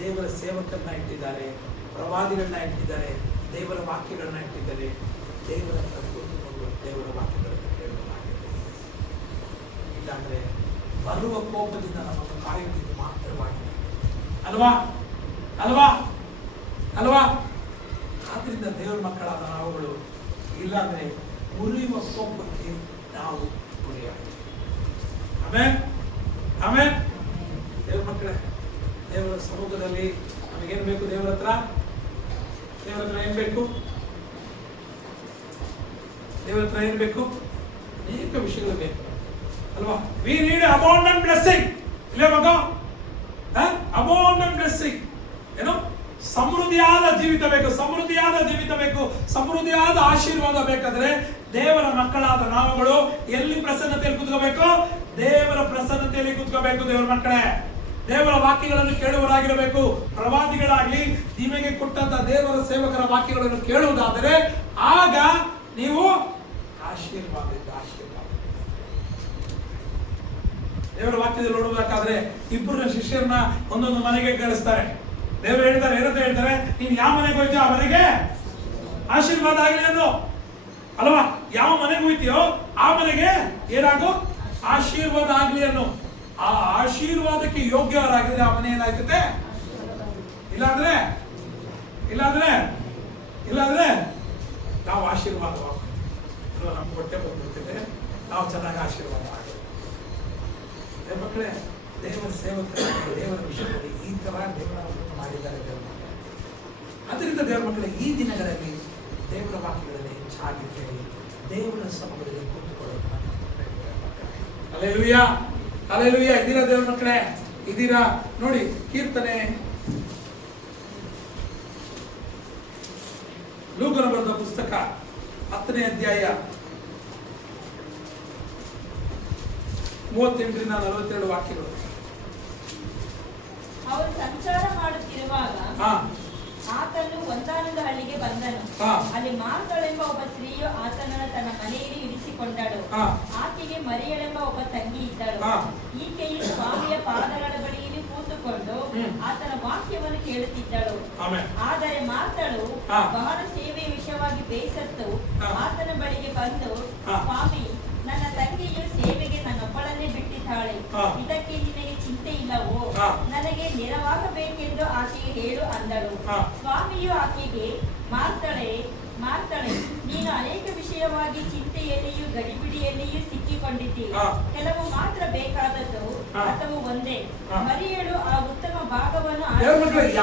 ದೇವರ ಸೇವಕರನ್ನ ಇಟ್ಟಿದ್ದಾರೆ, ಪ್ರವಾದಿಗಳನ್ನ ಇಟ್ಟಿದ್ದಾರೆ, ದೇವರ ವಾಕ್ಯಗಳನ್ನ ಇಟ್ಟಿದ್ದಾರೆ. ದೇವರ ಕೂತುಕೊಂಡು ದೇವರ ವಾಕ್ಯಗಳನ್ನು ಕೇಳಲಾಗಿದೆ. ಇಲ್ಲಾಂದ್ರೆ ಬರುವ ಕೋಪದಿಂದ ನಮ್ಮನ್ನು ಕಾಯುತ್ತಿದ್ದು ಮಾತ್ರವಾಗಿದೆ. ಅಲ್ವಾ ಅಲ್ವಾ ಅಲ್ವಾ? ಆದ್ರಿಂದ ದೇವರ ಮಕ್ಕಳಾದ ನಾವುಗಳು ಇಲ್ಲಾಂದ್ರೆ ಉರಿಯುವ ಕೋಪಕ್ಕೆ ನಾವು ಗುರಿಯಾಗ್ತೀವಿ. ಆಮೇಲೆ ಆಮೇಲೆ ದೇವ್ರ ಮಕ್ಕಳೇ, ದೇವರ ಸಮ್ಮುಖದಲ್ಲಿ ನಮಗೇನು ಬೇಕು? ದೇವರ ಹತ್ರ ಏನ್ ಬೇಕು? ದೇವರ ಹತ್ರ ಏನ್ ಬೇಕು? ಅನೇಕ ವಿಷಯಗಳು ಬೇಕು ಅಲ್ವಾ? We need abundant blessing. ಇಲ್ಲೇ ಮಗ, ಅಬೌಂಡೆಂಟ್ ಬ್ಲೆಸ್ಸಿಂಗ್ ಏನು? ಸಮೃದ್ಧಿಯಾದ ಜೀವಿತ ಬೇಕು, ಸಮೃದ್ಧಿಯಾದ ಜೀವಿತ ಬೇಕು, ಸಮೃದ್ಧಿಯಾದ ಆಶೀರ್ವಾದ ಬೇಕಾದ್ರೆ ದೇವರ ಮಕ್ಕಳಾದ ನಾವುಗಳು ಎಲ್ಲಿ ಪ್ರಸನ್ನತೆಯಲ್ಲಿ ಕೂತ್ಕೋಬೇಕು? ದೇವರ ಪ್ರಸನ್ನತೆಯಲ್ಲಿ ಕೂತ್ಕೋಬೇಕು. ದೇವರ ಮಕ್ಕಳೇ, ದೇವರ ವಾಕ್ಯಗಳನ್ನು ಕೇಳುವರಾಗಿರಬೇಕು. ಪ್ರವಾದಿಗಳಾಗ್ಲಿ ನಿಮಗೆ ಕೊಟ್ಟಂತ ದೇವರ ಸೇವಕರ ವಾಕ್ಯಗಳನ್ನು ಕೇಳುವುದಾದರೆ ಆಗ ನೀವು ಆಶೀರ್ವಾದ ದೇವರ ವಾಕ್ಯದಲ್ಲಿ ನೋಡಬೇಕಾದ್ರೆ ಇಬ್ಬರನ್ನ ಶಿಷ್ಯರನ್ನ ಒಂದೊಂದು ಮನೆಗೆ ಕಳಿಸ್ತಾರೆ. ದೇವರು ಹೇಳ್ತಾರೆ, ಏನಂತ ಹೇಳ್ತಾರೆ? ನೀನ್ ಯಾವ ಮನೆಗೆ ಹೋಯ್ತೀಯೋ ಆ ಮನೆಗೆ ಆಶೀರ್ವಾದ ಆಗಲಿ ಅನ್ನೋ ಅಲ್ವಾ? ಯಾವ ಮನೆಗೆ ಹೋಯ್ತೀಯೋ ಆ ಮನೆಗೆ ಏನಾಗೋ ಆಶೀರ್ವಾದ ಆಗ್ಲಿ ಅನ್ನೋ. ಆ ಆಶೀರ್ವಾದಕ್ಕೆ ಯೋಗ್ಯರಾಗಿದ್ರೆ ಆ ಮನೆ ಏನಾಗ್ತದೆ? ಇಲ್ಲಾಂದ್ರೆ ನಾವು ಆಶೀರ್ವಾದವಾಗ ನಮ್ಮ ಹೊಟ್ಟೆ ಬಂದ್ಬಿಡ್ತದೆ, ನಾವು ಚೆನ್ನಾಗಿ ಆಶೀರ್ವಾದ ಆಗ. ಮಕ್ಕಳೇ, ದೇವರ ಸೇವಕರಾಗಿ ದೇವರ ವಿಷಯದಲ್ಲಿ ಈ ತರ ದೇವರ ಮಾಡಿದ್ದಾರೆ ದೇವರ ಮಕ್ಕಳೇ. ಅದರಿಂದ ದೇವರ ಮಕ್ಕಳೇ, ಈ ದಿನಗಳಲ್ಲಿ ದೇವರ ವಾಕ್ಯಗಳಲ್ಲಿ ಹೆಚ್ಚಾಗಿ ಕೇಳಿ ದೇವರ ಸಮ್ಮುಖದಲ್ಲಿ ಕೂತುಕೊಳ್ಳೋದು. Hallelujah hallelujah. ಇದೀರಾ ದೇವರ ಮಕ್ಕಳೇ? ಇದೀರಾ? ನೋಡಿ, ಕೀರ್ತನೆ ಲೂಕನ ಬರೆದ ಪುಸ್ತಕ 10ನೇ ಅಧ್ಯಾಯ 38ರಿಂದ 42 ವಾಕ್ಯಗಳು. ಅವರು ಸಂಚಾರ ಮಾಡುತ್ತಿರುವಾಗ ಆತನು ಒಂದಾನೊಂದು ಹಳ್ಳಿಗೆ ಬಂದನು. ಅಲ್ಲಿ ಮಾರ್ಥಳೆಂಬ ಒಬ್ಬ ಸ್ತ್ರೀಯು ಆತನನ್ನು ತನ್ನ ಮನೆಯಲ್ಲಿ ಇರಿಸಿಕೊಂಡಳು. ಆಕೆಗೆ ಮರಿಯಳೆಂಬ ಒಬ್ಬ ತಂಗಿ ಇದ್ದಳು. ಈಕೆಯು ಸ್ವಾಮಿಯ ಪಾದಗಳ ಬಳಿಯಲ್ಲಿ ಕೂತುಕೊಂಡು ಆತನ ವಾಕ್ಯವನ್ನು ಕೇಳುತ್ತಿದ್ದಳು. ಆದರೆ ಮಾರ್ಥಳು ಬಹಳ ಸೇವೆಯ ವಿಷಯವಾಗಿ ಬೇಸತ್ತು ಆತನ ಬಳಿಗೆ ಬಂದು, ಸ್ವಾಮಿ, ನನ್ನ ತಂಗಿಯು ಸೇವೆಗೆ ನನ್ನೊಬ್ಬಳನ್ನೇ ಬಿಟ್ಟಿದ್ದಾಳೆ. ಇದಕ್ಕೆ ನಿನಗೆ ಚಿಂತೆ ಇಲ್ಲವೋ? ನನಗೆ ನೆರವಾಗಬೇಕೆಂದು ಆಕೆಗೆ ಹೇಳು ಅಂದಳು. ಸ್ವಾಮಿಯು ಆಕೆಗೆ, ಮಾರ್ಥಳೆ, ನೀನು ಅನೇಕ ವಿಷಯವಾಗಿ ಚಿಂತೆಯಲ್ಲಿಯೂ ಗಡಿಬಿಡಿಯಲ್ಲಿಯೂ ಸಿಕ್ಕಿಕೊಂಡಿದ್ದಿ. ಕೆಲವು ಮಾತ್ರ ಬೇಕಾದದ್ದು ಅಥವಾ ಒಂದೇ. ಮರಿಯಳು ಆ ಉತ್ತಮ ಭಾಗವನ್ನು.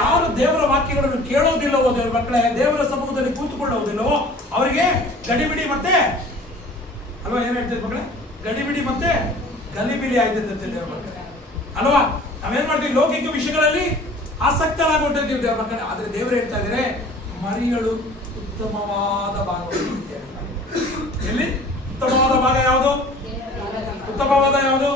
ಯಾರು ದೇವರ ವಾಕ್ಯಗಳನ್ನು ಕೇಳೋದಿಲ್ಲವೋ ದೇವರ ಮಕ್ಕಳೇ, ದೇವರ ಸಮ್ಮುಖದಲ್ಲಿ ಕೂತುಕೊಳ್ಳುವುದಿಲ್ಲವೋ ಅವರಿಗೆ ಗಡಿಬಿಡಿ ಮತ್ತೆ ಅಲ್ವಾ? ಏನ್ ಹೇಳ್ತೇವೆ ಮಕ್ಕಳೇ? ಗಡಿಬಿಡಿ ಮತ್ತೆ ಗಲಿಬಿಲಿ ಆಯ್ತದೆ ದೇವರ ಮಕ್ಕಳೇ ಅಲ್ವಾ? ನಾವೇನ್ ಮಾಡ್ತೀವಿ? ಲೌಕಿಕ ವಿಷಯಗಳಲ್ಲಿ ಆಸಕ್ತರಾಗಿಟ್ಟಿದ್ದೀವಿ ದೇವರ ಮಕ್ಕಳೇ. ಆದ್ರೆ ದೇವರು ಹೇಳ್ತಾ ಇದ್ದಾರೆ, ಮರಿಯಳು ಉತ್ತಮವಾದ ಭಾಗವನ್ನು. ಎಲ್ಲಿ ಉತ್ತಮವಾದ ಭಾಗ ಯಾವುದು? ಉತ್ತಮವಾದ ಯಾವುದು?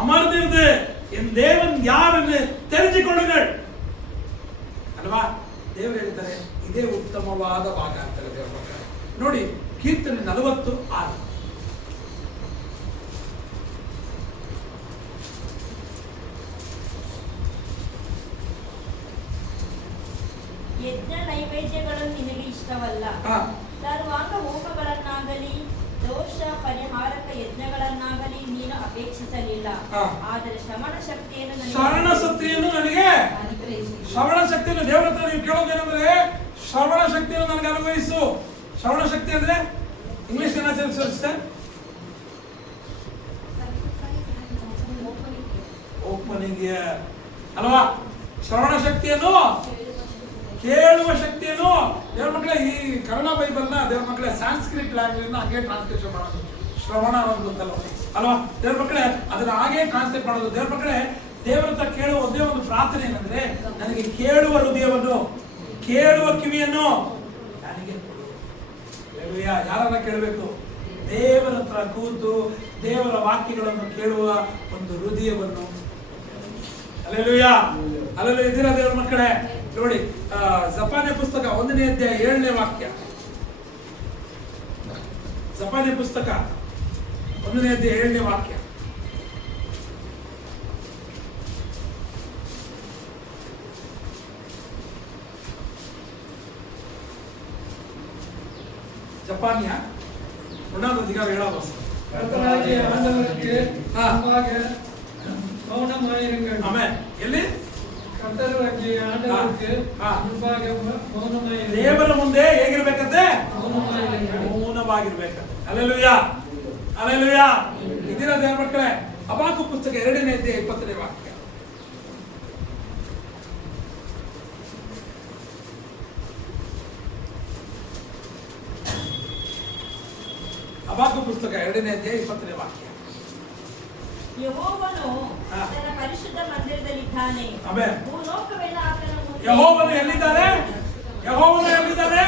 ಅಮರ್ದಿರ್ದೆ ಉತ್ತಮವಾದ ಭಾಗ ಅಂತಾರೆ ದೇವರ ಮಕ್ಕಳೇ. ನೋಡಿ ಕೀರ್ತನೆ 46. ಯಜ್ಞ ನೈವೇದ್ಯಗಳು ನಿನಗೆ ಇಷ್ಟವಲ್ಲ. ಸರ್ವಾಂಗ ಹೋಮಗಳನ್ನಾಗಲಿ ದೋಷ ಪರಿಹಾರಕ ಯಜ್ಞಗಳನ್ನಾಗಲಿ ನೀನು ಅಪೇಕ್ಷಿಸಲಿಲ್ಲ. ಆದರೆ ಶ್ರವಣ ಶಕ್ತಿಯನ್ನು ನನಗೆ ಶ್ರವಣ ಶಕ್ತಿಯನ್ನು ದೇವರ ಹತ್ರ ನೀವು ಕೇಳೋದೇನಂದ್ರೆ ಶ್ರವಣ ಶಕ್ತಿಯನ್ನು ನನಗೆ ಅನುಭವಿಸು. ಶ್ರವಣ ಶಕ್ತಿ ಅಂದ್ರೆ ಇಂಗ್ಲಿಷ್ ಏನಾಗುತ್ತೆ? ಓಪನಿಂಗ್ ಅಲ್ವಾ? ಶ್ರವಣ ಶಕ್ತಿಯನ್ನು, ಕೇಳುವ ಶಕ್ತಿಯನ್ನು ದೇವ್ರ ಮಕ್ಕಳೇ. ಈ ಕನ್ನಡ ಬೈಬಲ್ನ ದೇವ್ರ ಮಕ್ಕಳೇ ಸಾಂಸ್ಕ್ರಿಟ್ ಲ್ಯಾಂಗ್ವೇಜ್ ಹಾಗೆ ಟ್ರಾನ್ಸ್ಲೇಷನ್ ಮಾಡೋದು. ಶ್ರವಣ ಅನ್ನೋದು ಗೊತ್ತಲ್ಲ ಅಲ್ವಾ ದೇವ್ರ ಮಕ್ಕಳೇ? ಅದನ್ನ ಹಾಗೆ ಟ್ರಾನ್ಸ್ಲೇಟ್ ಮಾಡೋದು. ದೇವ್ರ ಮಕ್ಕಳೇ, ದೇವರ ಹತ್ರ ಕೇಳುವ ಒಂದೇ ಒಂದು ಪ್ರಾರ್ಥನೆ ಏನಂದ್ರೆ, ನನಗೆ ಕೇಳುವ ಹೃದಯವನ್ನು, ಕೇಳುವ ಕಿವಿಯನ್ನು ನನಗೆ ಕೊಡು. ಯಾರನ್ನ ಕೇಳಬೇಕು? ದೇವರ ಹತ್ರ ಕೂತು ದೇವರ ವಾಕ್ಯಗಳನ್ನು ಕೇಳುವ ಒಂದು ಹೃದಯವನ್ನು. Alleluia, alleluia. ಇದ್ದೀರಾ ದೇವರ ಮಕ್ಕಳೇ? ನೋಡಿ, ಜಪಾನ್ಯ ಪುಸ್ತಕ 1ನೇ ಅಧ್ಯಾಯ 7ನೇ ವಾಕ್ಯ. ಜಪಾನ್ಯ ಪುಸ್ತಕ 1ನೇ ಅಧ್ಯಾಯ 7ನೇ ವಾಕ್ಯ. ಜಪಾನ್ಯ 1ನೇ ಅಧಿಕಾರ 7ನೇ ವಚನ. ಕರ್ತನಾಗಿಯ ಆண்டವರಿಗೆ ಮುಂಭಾಗ ಮೌನಮಾಯಿರುங்கள். ಆಮೆನ್. ಎಲ್ಲಿ? ಕರ್ತನಾಗಿಯ ಆಂಡವರಿಗೆ ಮುಂಭಾಗ ಮೌನಮಾಯಿರುங்கள். ದೇವರ ಮುಂದೆ ಹೇಗಿರ್ಬೇಕಂತೆ? ಮೌನಮಾಯಿರುங்கள். ಮೌನವಾಗಿರ್ಬೇಕಂತೆ. Hallelujah, hallelujah. ಇದೀರಾ ದೇವರ ಮಕ್ಕಳೇ? ಹಬಾಕೂಕ ಪುಸ್ತಕ 2ನೇ ಅಧ್ಯಾಯ 20ನೇ ವಾಕ್ಯ. ಹಬಾಕೂಕ ಪುಸ್ತಕ 2ನೇ ಅಧ್ಯಾಯ 20ನೇ ವಾಕ್ಯ. ಯೆಹೋವನು ತನ್ನ ಪರಿಶುದ್ಧ ಮಂದಿರದಲ್ಲಿದ್ದಾನೆ. ಆಮೆನ್. ಭೂಲೋಕವೆಲ್ಲ ಆತನ ಮುಂದೆ. ಯೆಹೋವನು ಎಲ್ಲಿದ್ದಾನೆ? ಯೆಹೋವನು ಎಲ್ಲಿದ್ದಾನೆ?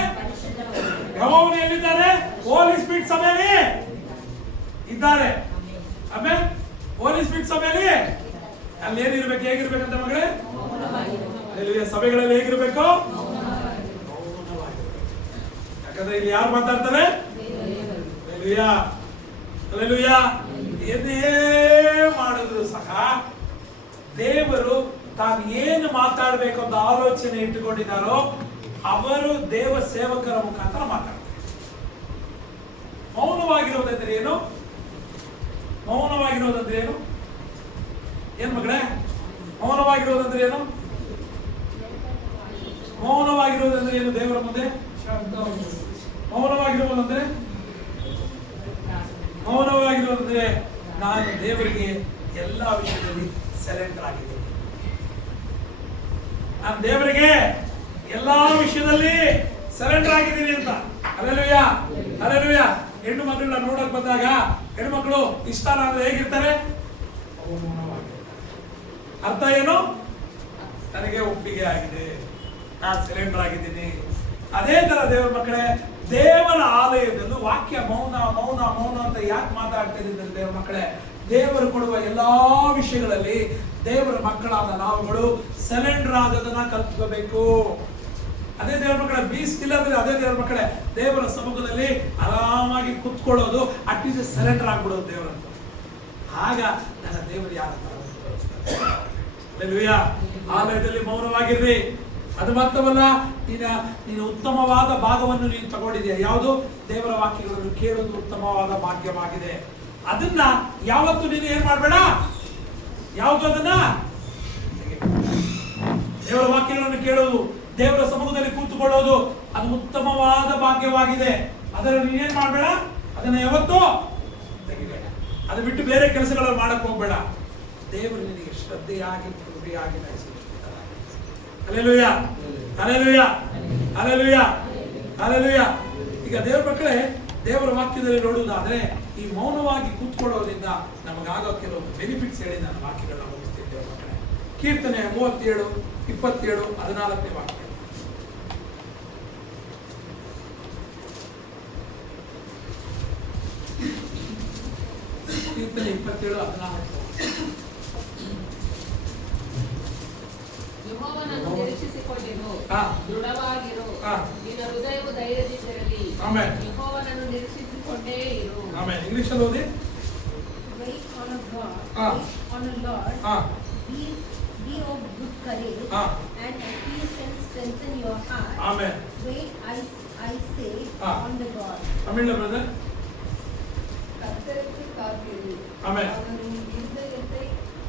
ಯೆಹೋವನು ಎಲ್ಲಿದ್ದಾನೆ? ಹೋಲಿ ಸ್ಪಿರಿಟ್ ಸಭೆಯಲ್ಲಿ ಇದ್ದಾರೆ. ಆಮೆನ್. ಹೋಲಿ ಸ್ಪಿರಿಟ್ ಸಭೆಯಲ್ಲಿ ಅಲ್ಲಿ ಏನಿರ್ಬೇಕು? ಹೇಗಿರ್ಬೇಕಂತ ಮಗಳೇ? ಹಲ್ಲೆಲೂಯಾ. ಸಭೆಗಳಲ್ಲಿ ಹೇಗಿರ್ಬೇಕು? ಯಾಕಂದ್ರೆ ಇಲ್ಲಿ ಯಾರು ಮಾತಾಡ್ತಾರೆ? Hallelujah, hallelujah. ಏನೇ ಮಾಡಿದ್ರು ಸಹ ದೇವರು ತಾನು ಏನು ಮಾತಾಡಬೇಕು ಅಂತ ಆಲೋಚನೆ ಇಟ್ಟುಕೊಂಡಿದ್ದಾರೋ ಅವರು ದೇವ ಸೇವಕರ ಮುಖಾಂತರ ಮಾತಾಡ್ತಾರೆ. ಮೌನವಾಗಿರೋದಂದ್ರೆ ಏನು? ಮೌನವಾಗಿರೋದಂದ್ರೆ ಏನು? ಏನ್ ಮಗಳೇ? ಮೌನವಾಗಿರೋದಂದ್ರೆ ಏನು? ಮೌನವಾಗಿರೋದಂದ್ರೆ ಏನು? ದೇವರ ಮುಂದೆ ಮೌನವಾಗಿರುವುದಂದ್ರೆ, ಮೌನವಾಗಿರುವುದಂದ್ರೆ ನಾನು ದೇವರಿಗೆ ಎಲ್ಲ ವಿಷಯದಲ್ಲಿ ಸೈಲೆಂಟ್ ಆಗಿದ್ದೇನೆ. ನಾನು ದೇವರಿಗೆ ಎಲ್ಲಾ ವಿಷಯದಲ್ಲಿ ಸರೆಂಡರ್ ಆಗಿದ್ದೀನಿ ಅಂತ. Hallelujah, hallelujah. ಹೆಣ್ಣು ಮಕ್ಕಳನ್ನ ನೋಡಕ್ ಬಂದಾಗ ಹೆಣ್ಮಕ್ಳು ಇಷ್ಟ ಅಂದ್ರೆ ಹೇಗಿರ್ತಾರೆ? ಅರ್ಥ ಏನು? ನನಗೆ ಒಪ್ಪಿಗೆ ಆಗಿದೆ, ನಾನು ಸರೆಂಡರ್ ಆಗಿದ್ದೀನಿ. ಅದೇ ತರ ದೇವರ ಮಕ್ಕಳೇ, ದೇವರ ಆಲಯದಲ್ಲೂ ವಾಕ್ಯ ಮೌನ ಮೌನ ಮೌನ ಅಂತ ಯಾಕೆ ಮಾತಾಡ್ತಾ ಇದ್ದಾರೆ ದೇವರ ಮಕ್ಕಳೇ? ದೇವರು ಕೊಡುವ ಎಲ್ಲಾ ವಿಷಯಗಳಲ್ಲಿ ದೇವರ ಮಕ್ಕಳಾದ ನಾವುಗಳು ಸರೆಂಡರ್ ಆಗೋದನ್ನ ಕಲ್ತ್ಕೋಬೇಕು. ಅದೇ ದೇವರ ಮಕ್ಕಳೇ, ಬಿ ಸ್ಟಿಲ್ ಅಂದ್ರೆ ಅದೇ ದೇವರ ಮಕ್ಕಳೇ, ದೇವರ ಸಮ್ಮುಖದಲ್ಲಿ ಆರಾಮಾಗಿ ಕುತ್ಕೊಳ್ಳೋದು, ಅಟ್ಲೀಸ್ಟ್ ಸರೆಂಡರ್ ಆಗ್ಬಿಡೋದು ದೇವರಂತ. ಆಗ ನನ್ನ ದೇವರು ಯಾರ ಆಲಯದಲ್ಲಿ ಮೌನವಾಗಿರ್ರಿ. ಅದು ಮಾತ್ರವಲ್ಲ, ನೀನು ಉತ್ತಮವಾದ ಭಾಗವನ್ನು ನೀನು ತಗೊಂಡಿದೆಯಾ? ಯಾವುದು? ದೇವರ ವಾಕ್ಯಗಳನ್ನು ಕೇಳೋದು ಉತ್ತಮವಾದ ಭಾಗ್ಯವಾಗಿದೆ. ಅದನ್ನ ಯಾವತ್ತು ನೀನು ಏನ್ ಮಾಡಬೇಡ. ಯಾವುದು? ಅದನ್ನ ದೇವರ ವಾಕ್ಯಗಳನ್ನು ಕೇಳೋದು, ದೇವರ ಸಮ್ಮುಖದಲ್ಲಿ ಕೂತುಕೊಳ್ಳೋದು, ಅದು ಉತ್ತಮವಾದ ಭಾಗ್ಯವಾಗಿದೆ. ಅದನ್ನು ನೀನೇನ್ ಮಾಡಬೇಡ, ಅದನ್ನ ಯಾವತ್ತೂ ತೆಗಿಬೇಡ. ಅದು ಬಿಟ್ಟು ಬೇರೆ ಕೆಲಸಗಳನ್ನು ಮಾಡಕ್ ಹೋಗ್ಬೇಡ. ದೇವರು ನಿನಗೆ ಶ್ರದ್ಧೆಯಾಗಿ ಕೃಪೆಯಾಗಿ ನಡೆಸಿದ್ದಾರೆ. Hallelujah, hallelujah, hallelujah, hallelujah. ಈಗ ದೇವರ ಮಕ್ಕಳೇ, ದೇವರ ವಾಕ್ಯದಲ್ಲಿ ನೋಡುವುದಾದ್ರೆ ಈ ಮೌನವಾಗಿ ಕೂತ್ಕೊಳ್ಳೋದ್ರಿಂದ ನಮಗಾಗೋ ಕೆಲವು ಬೆನಿಫಿಟ್ಸ್ ಹೇಳಿ ನಾನು ವಾಕ್ಯಗಳನ್ನ ಮುಗಿಸ್ತೀನಿ ದೇವರ ಮಕ್ಕಳೇ. ಕೀರ್ತನೆ 37, 27, 14ನೇ ವಾಕ್ಯ. ಕೀರ್ತನೆ 27, 14. ಯೆಹೋವನನ್ನು ನಿರೀಕ್ಷಿಸಿಕೊಳ್ಳಿರು, ದೃಢವಾಗಿರು. ನಿನ್ನ ಹೃದಯವು ಧೈರ್ಯದಿಂದಿರಲಿ. ಆಮೆನ್. ಯೆಹೋವನನ್ನು ನಿರೀಕ್ಷಿಸಿಕೊಂಡೇ ಇರು. ಆಮೆನ್. ಇಂಗ್ಲಿಷ್ ಅಲ್ಲಿ ಓದಿ. Wait on a God, Ah. wait on a Lord. Ah. Be of good courage, Ah. and peace can strengthen your heart. Amen. Wait, I say, Ah. on the God. Tamil brother. ಕರ್ತನಿಗೆ ಕಾದಿರಿ. Amen. ಅವನು ನಿನ್ನ ಹೃದಯத்தை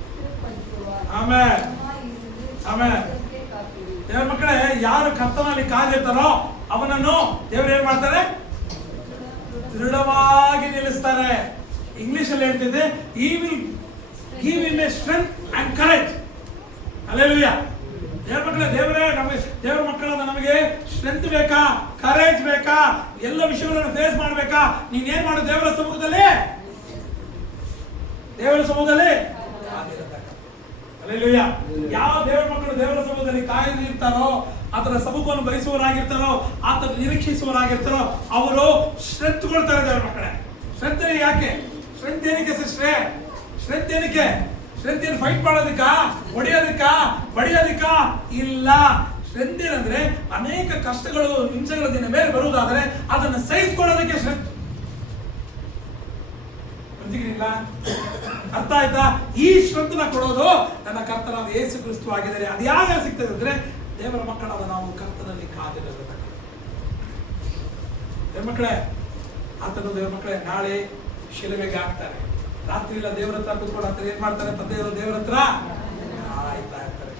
ಸ್ಥಿರಪಡಿಸುವಾರ್. Amen. Amen. ಕರ್ತನಿಗೆ ಕಾದಿರಿ. ದೇವರ ಮಕ್ಕಳೇ, ಯಾರು ಕರ್ತನಲ್ಲಿ ಕಾದಿರ್ತಾರೋ ಅವನನ್ನು ದೇವರು ಏನ್ ಮಾಡ್ತಾರೆ? ದೃಢವಾಗಿ ನಿಲ್ಲಿಸ್ತಾರೆ. ಇಂಗ್ಲಿಷ್ ಅಲ್ಲಿ ಹೇಳ್ತಿದ್ದೆ, he will give him a strength and courage. Hallelujah. ದೇವರ ಮಕ್ಕಳೇ, ದೇವರ ಮಕ್ಕಳಾದ ನಮಗೆ ಸ್ಟ್ರೆಂತ್ ಬೇಕಾ, ಕರೇಜ್ ಬೇಕಾ, ಎಲ್ಲ ವಿಷಯಗಳನ್ನು ಫೇಸ್ ಮಾಡ್ಬೇಕಾ? ನೀನ್ ಏನ್ ಮಾಡು? ದೇವರ ಸಮ್ಮುಖದಲ್ಲಿ ಹಲ್ಲೆಲೂಯಾ. ಯಾವ ದೇವರ ಮಕ್ಕಳು ದೇವರ ಸಮ್ಮುಖದಲ್ಲಿ ಕಾಯ್ದಿರ್ತಾರೋ, ಆತನ ಸಮ್ಮುಖವನ್ನು ಬಯಸುವವರಾಗಿರ್ತಾರೋ, ಆತನ ನಿರೀಕ್ಷಿಸುವವರಾಗಿರ್ತಾರೋ ಅವರು ಸ್ಟ್ರೆಂತ್ ಕೊಡ್ತಾರೆ. ದೇವರ ಮಕ್ಕಳೇ, ಸ್ಟ್ರೆಂತ್ ಯಾಕೆ? ಸ್ಟ್ರೆಂತ್ ಏನಕ್ಕೆ ಸಿಸ್ಟ್ರೆ? ಸ್ಟ್ರೆಂತ್ ಏನಕ್ಕೆ? ಸ್ಟ್ರೆಂತ್ ಏನು ಫೈಟ್ ಮಾಡೋದಕ್ಕ, ಬಡಿಯೋದಕ್ಕ ಇಲ್ಲ. ಸ್ಟ್ರೆಂತ್ ಏನಂದ್ರೆ ಅನೇಕ ಕಷ್ಟಗಳು, ಹಿಂಸೆಗಳು ದಿನ ಮೇಲೆ ಬರುವುದಾದ್ರೆ ಅದನ್ನು ಸಹಿಸಿಕೊಳ್ಳೋದಕ್ಕೆ ಸ್ಟ್ರೆಂತ್. ಇಲ್ಲ ಅರ್ಥ ಆಯ್ತಾ? ಈ ಸ್ಟ್ರೆಂತ್ ನ ಕೊಡೋದು ನನ್ನ ಕರ್ತನಾದ ಯೇಸು ಕ್ರಿಸ್ತು ಆಗಿದ್ದಾರೆ. ಅದು ಯಾವಾಗ ಸಿಗ್ತದೆ ಅಂದ್ರೆ ದೇವರ ಮಕ್ಕಳಾದ ನಾವು ಕರ್ತನಲ್ಲಿ ಕಾದಿರೋದು. ದೇವರ ಮಕ್ಕಳೇ, ಆತನು ದೇವರ ಮಕ್ಕಳೇ ನಾಳೆ ಶಿಲುಬೆಗೆ ಹಾಕ್ತಾರೆ. ರಾತ್ರಿ ಇಲ್ಲ ದೇವರ ಹತ್ರ ಕೂತ್ಕೊಂಡು ಆತರ ಏನ್ ಮಾಡ್ತಾರೆ? ತಂದೆಯವರು ದೇವರ ಹತ್ರ ಕಾಯ್ತಾ ಇರ್ತಾರೆ.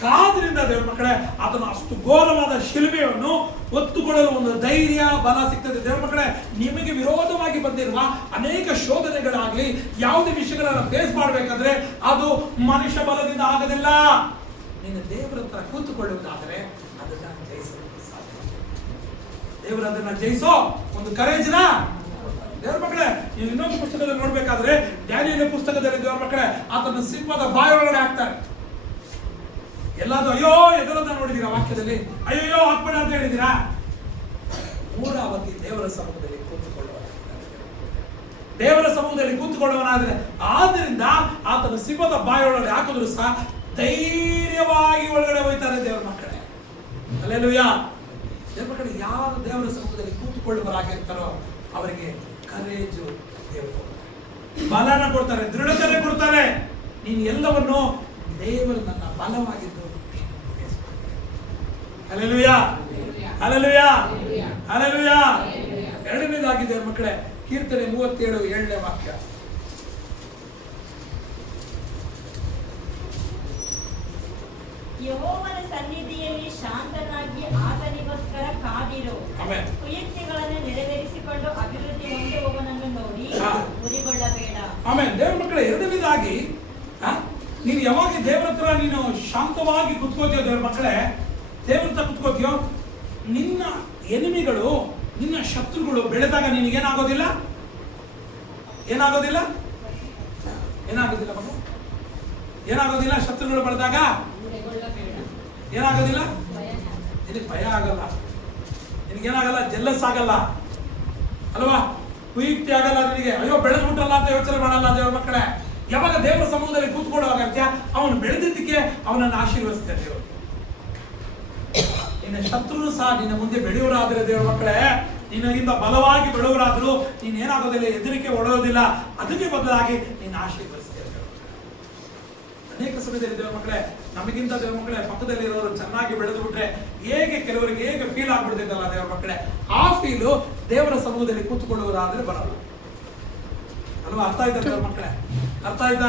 ಕಾದ್ರಿಂದ ದೇವರ ಮಕ್ಕಳೇ ಆತನು ಅಷ್ಟು ಘೋರವಾದ ಶಿಲುಬೆಯನ್ನು ಒತ್ತುಕೊಳ್ಳಲು ಒಂದು ಧೈರ್ಯ, ಬಲ ಸಿಗ್ತದೆ. ದೇವರ ಮಕ್ಕಳೇ, ನಿಮಗೆ ವಿರೋಧವಾಗಿ ಬಂದಿರುವ ಅನೇಕ ಶೋಧನೆಗಳಾಗ್ಲಿ, ಯಾವುದೇ ವಿಷಯಗಳನ್ನ ಫೇಸ್ ಮಾಡ್ಬೇಕಾದ್ರೆ ಅದು ಮನುಷ್ಯ ಬಲದಿಂದ ಆಗೋದಿಲ್ಲ. ನೀನು ದೇವರ ಹತ್ರ ಕೂತುಕೊಳ್ಳುವುದಾದ್ರೆ ಅದನ್ನ ಜಯಿಸಲು ಸಾಧ್ಯ. ದೇವರು ಅದನ್ನ ಜಯಿಸೋ ಒಂದು ಕರೇಜ್ನ. ದೇವರ ಮಕ್ಕಳೇ, ನೀವು ಇನ್ನೊಂದು ಪುಸ್ತಕದಲ್ಲಿ ನೋಡ್ಬೇಕಾದ್ರೆ, ಡ್ಯಾನಿಯೇಲನ ಪುಸ್ತಕದಲ್ಲಿ ದೇವರ ಮಕ್ಕಳೇ ಆತನ ಸಿಂಹದ ಬಾಯೊಳಗಡೆ ಹಾಕ್ತಾರೆ. ಎಲ್ಲಾದ್ರೂ ಅಯ್ಯೋ ಎದುರದ ನೋಡಿದೀರಾ? ವಾಕ್ಯದಲ್ಲಿ ಅಯ್ಯೋ ಹಾಕ್ಬೇಡ ಅಂತ ಹೇಳಿದೀರಾ? ಮೂರಾವತಿ ದೇವರ ಸಮ್ಮುಖದಲ್ಲಿ ಕೂತುಕೊಳ್ಳುವನಾದ್ರೆ ಆದ್ದರಿಂದ ಆತನ ಸಿಂಹದ ಬಾಯೊಳಗಡೆ ಹಾಕಿದ್ರು ಸಹ ಧೈರ್ಯವಾಗಿ ಒಳಗಡೆ ಹೋಯ್ತಾರೆ ದೇವರ ಮಕ್ಕಳೇ. ಹಲ್ಲೆಲೂಯಾ. ದೇವರ ಮಕ್ಕಳೇ, ಯಾರು ದೇವರ ಸಮ್ಮುಖದಲ್ಲಿ ಕೂತುಕೊಳ್ಳುವರಾಗಿರ್ತಾರೋ ಅವರಿಗೆ ಕರೇಜು ದೇವರು ಕೊಡ್ತಾರೆ, ಬಲನ ಕೊಡ್ತಾರೆ, ದೃಢತೆ ಕೊಡ್ತಾರೆ. ನೀನು ಎಲ್ಲವನ್ನು ದೇವರು ನನ್ನ ಬಲವಾಗಿದ್ದು. Hallelujah, hallelujah, hallelujah. ಎರಡನೇದಾಗಿ ದೇವರ ಮಕ್ಕಳೇ, ಕೀರ್ತನೆ 37 7ನೇ ವಾಕ್ಯ. ಯೆಹೋವನ ಸನ್ನಿಧಿಯಲ್ಲಿ ಶಾಂತನಾಗಿ ಆತನಿಗೋಸ್ಕರ ಕಾದಿರು. ಕುಯುಕ್ತಿಗಳನ್ನು ನೆರವೇರಿಸಿಕೊಂಡು ಅಭಿವೃದ್ಧಿ ಹೊಂದುವವನನ್ನು ನೋಡಿ ಉರಿಗೊಳ್ಳಬೇಡ. ಆಮೆನ್. ದೇವರ ಮಕ್ಕಳೇ, ಎರಡನೇದಾಗಿ ನೀನು ಯಾವಾಗ ದೇವರ ಹತ್ರ ನೀನು ಶಾಂತವಾಗಿ ಕುತ್ಕೋತೀಯೋ, ದೇವರ ಮಕ್ಕಳೇ, ದೇವರ ಹತ್ರ ಕುತ್ಕೋತೀಯೋ, ನಿನ್ನ ಎನಿಮಿಗಳು, ನಿನ್ನ ಶತ್ರುಗಳು ಬೆಳೆದಾಗ ನಿನಗೇನಾಗೋದಿಲ್ಲ? ಏನಾಗೋದಿಲ್ಲ ಮಗು? ಏನಾಗೋದಿಲ್ಲ? ಶತ್ರುಗಳು ಬೆಳೆದಾಗ ಏನಾಗೋದಿಲ್ಲ? ನಿನಗೆ ಭಯ ಆಗಲ್ಲ, ನಿನಗೇನಾಗಲ್ಲ? ಜೆಲ್ಲಸ್ ಆಗಲ್ಲ ಅಲ್ವಾ? ಕುಯುಕ್ತಿ ಆಗಲ್ಲ ನಿನಗೆ. ಅಯ್ಯೋ ಬೆಳೆದ್ಬಿಟ್ಟಲ್ಲ ಅಂತ ಯೋಚನೆ ಮಾಡಲ್ಲ ದೇವರ ಮಕ್ಕಳೇ. ಯಾವಾಗ ದೇವರ ಸಮೂಹದಲ್ಲಿ ಕೂತ್ಕೊಳ್ಳುವಾಗ ಅವನು ಬೆಳೆದಿದ್ದಕ್ಕೆ ಅವನನ್ನು ಆಶೀರ್ವದಿಸ್ತಾರೆ ದೇವರು. ನಿನ್ನ ಶತ್ರು ಸಹ ನಿನ್ನ ಮುಂದೆ ಬೆಳೆಯುವರಾದರೆ ದೇವರ ಮಕ್ಕಳೇ, ನಿನ್ನಿಂದ ಬಲವಾಗಿ ಬೆಳೆಯುವರಾದರೂ ನೀನು ಏನಾಗೋದಿಲ್ಲ, ಹೆದರಿಕೆ ಒಡೆಯೋದಿಲ್ಲ. ಅದಕ್ಕೆ ಬದಲಾಗಿ ನೀನು ಆಶೀರ್ವದಿಸ್ತೇವೆ. ಅನೇಕ ಸಮಯದಲ್ಲಿ ದೇವರ ಮಕ್ಕಳೇ, ನಮಗಿಂತ ದೇವರ ಮಕ್ಕಳೇ ಪಕ್ಕದಲ್ಲಿರೋರು ಚೆನ್ನಾಗಿ ಬೆಳೆದು ಬಿಟ್ರೆ ಕೆಲವರಿಗೆ ಹೇಗೆ ಫೀಲ್ ಆಗ್ಬಿಡ್ತೈತಲ್ಲ ದೇವರ ಮಕ್ಕಳೇ, ಆ ಫೀಲು ದೇವರ ಸಮೂಹದಲ್ಲಿ ಕೂತ್ಕೊಳ್ಳುವರಾದ್ರೆ ಬರಲ್ಲ ಅಲ್ವಾ? ಅರ್ಥ ಆಯ್ತಾ ದೇವರ ಮಕ್ಕಳೇ? ಅರ್ಥ ಆಯ್ತಾ?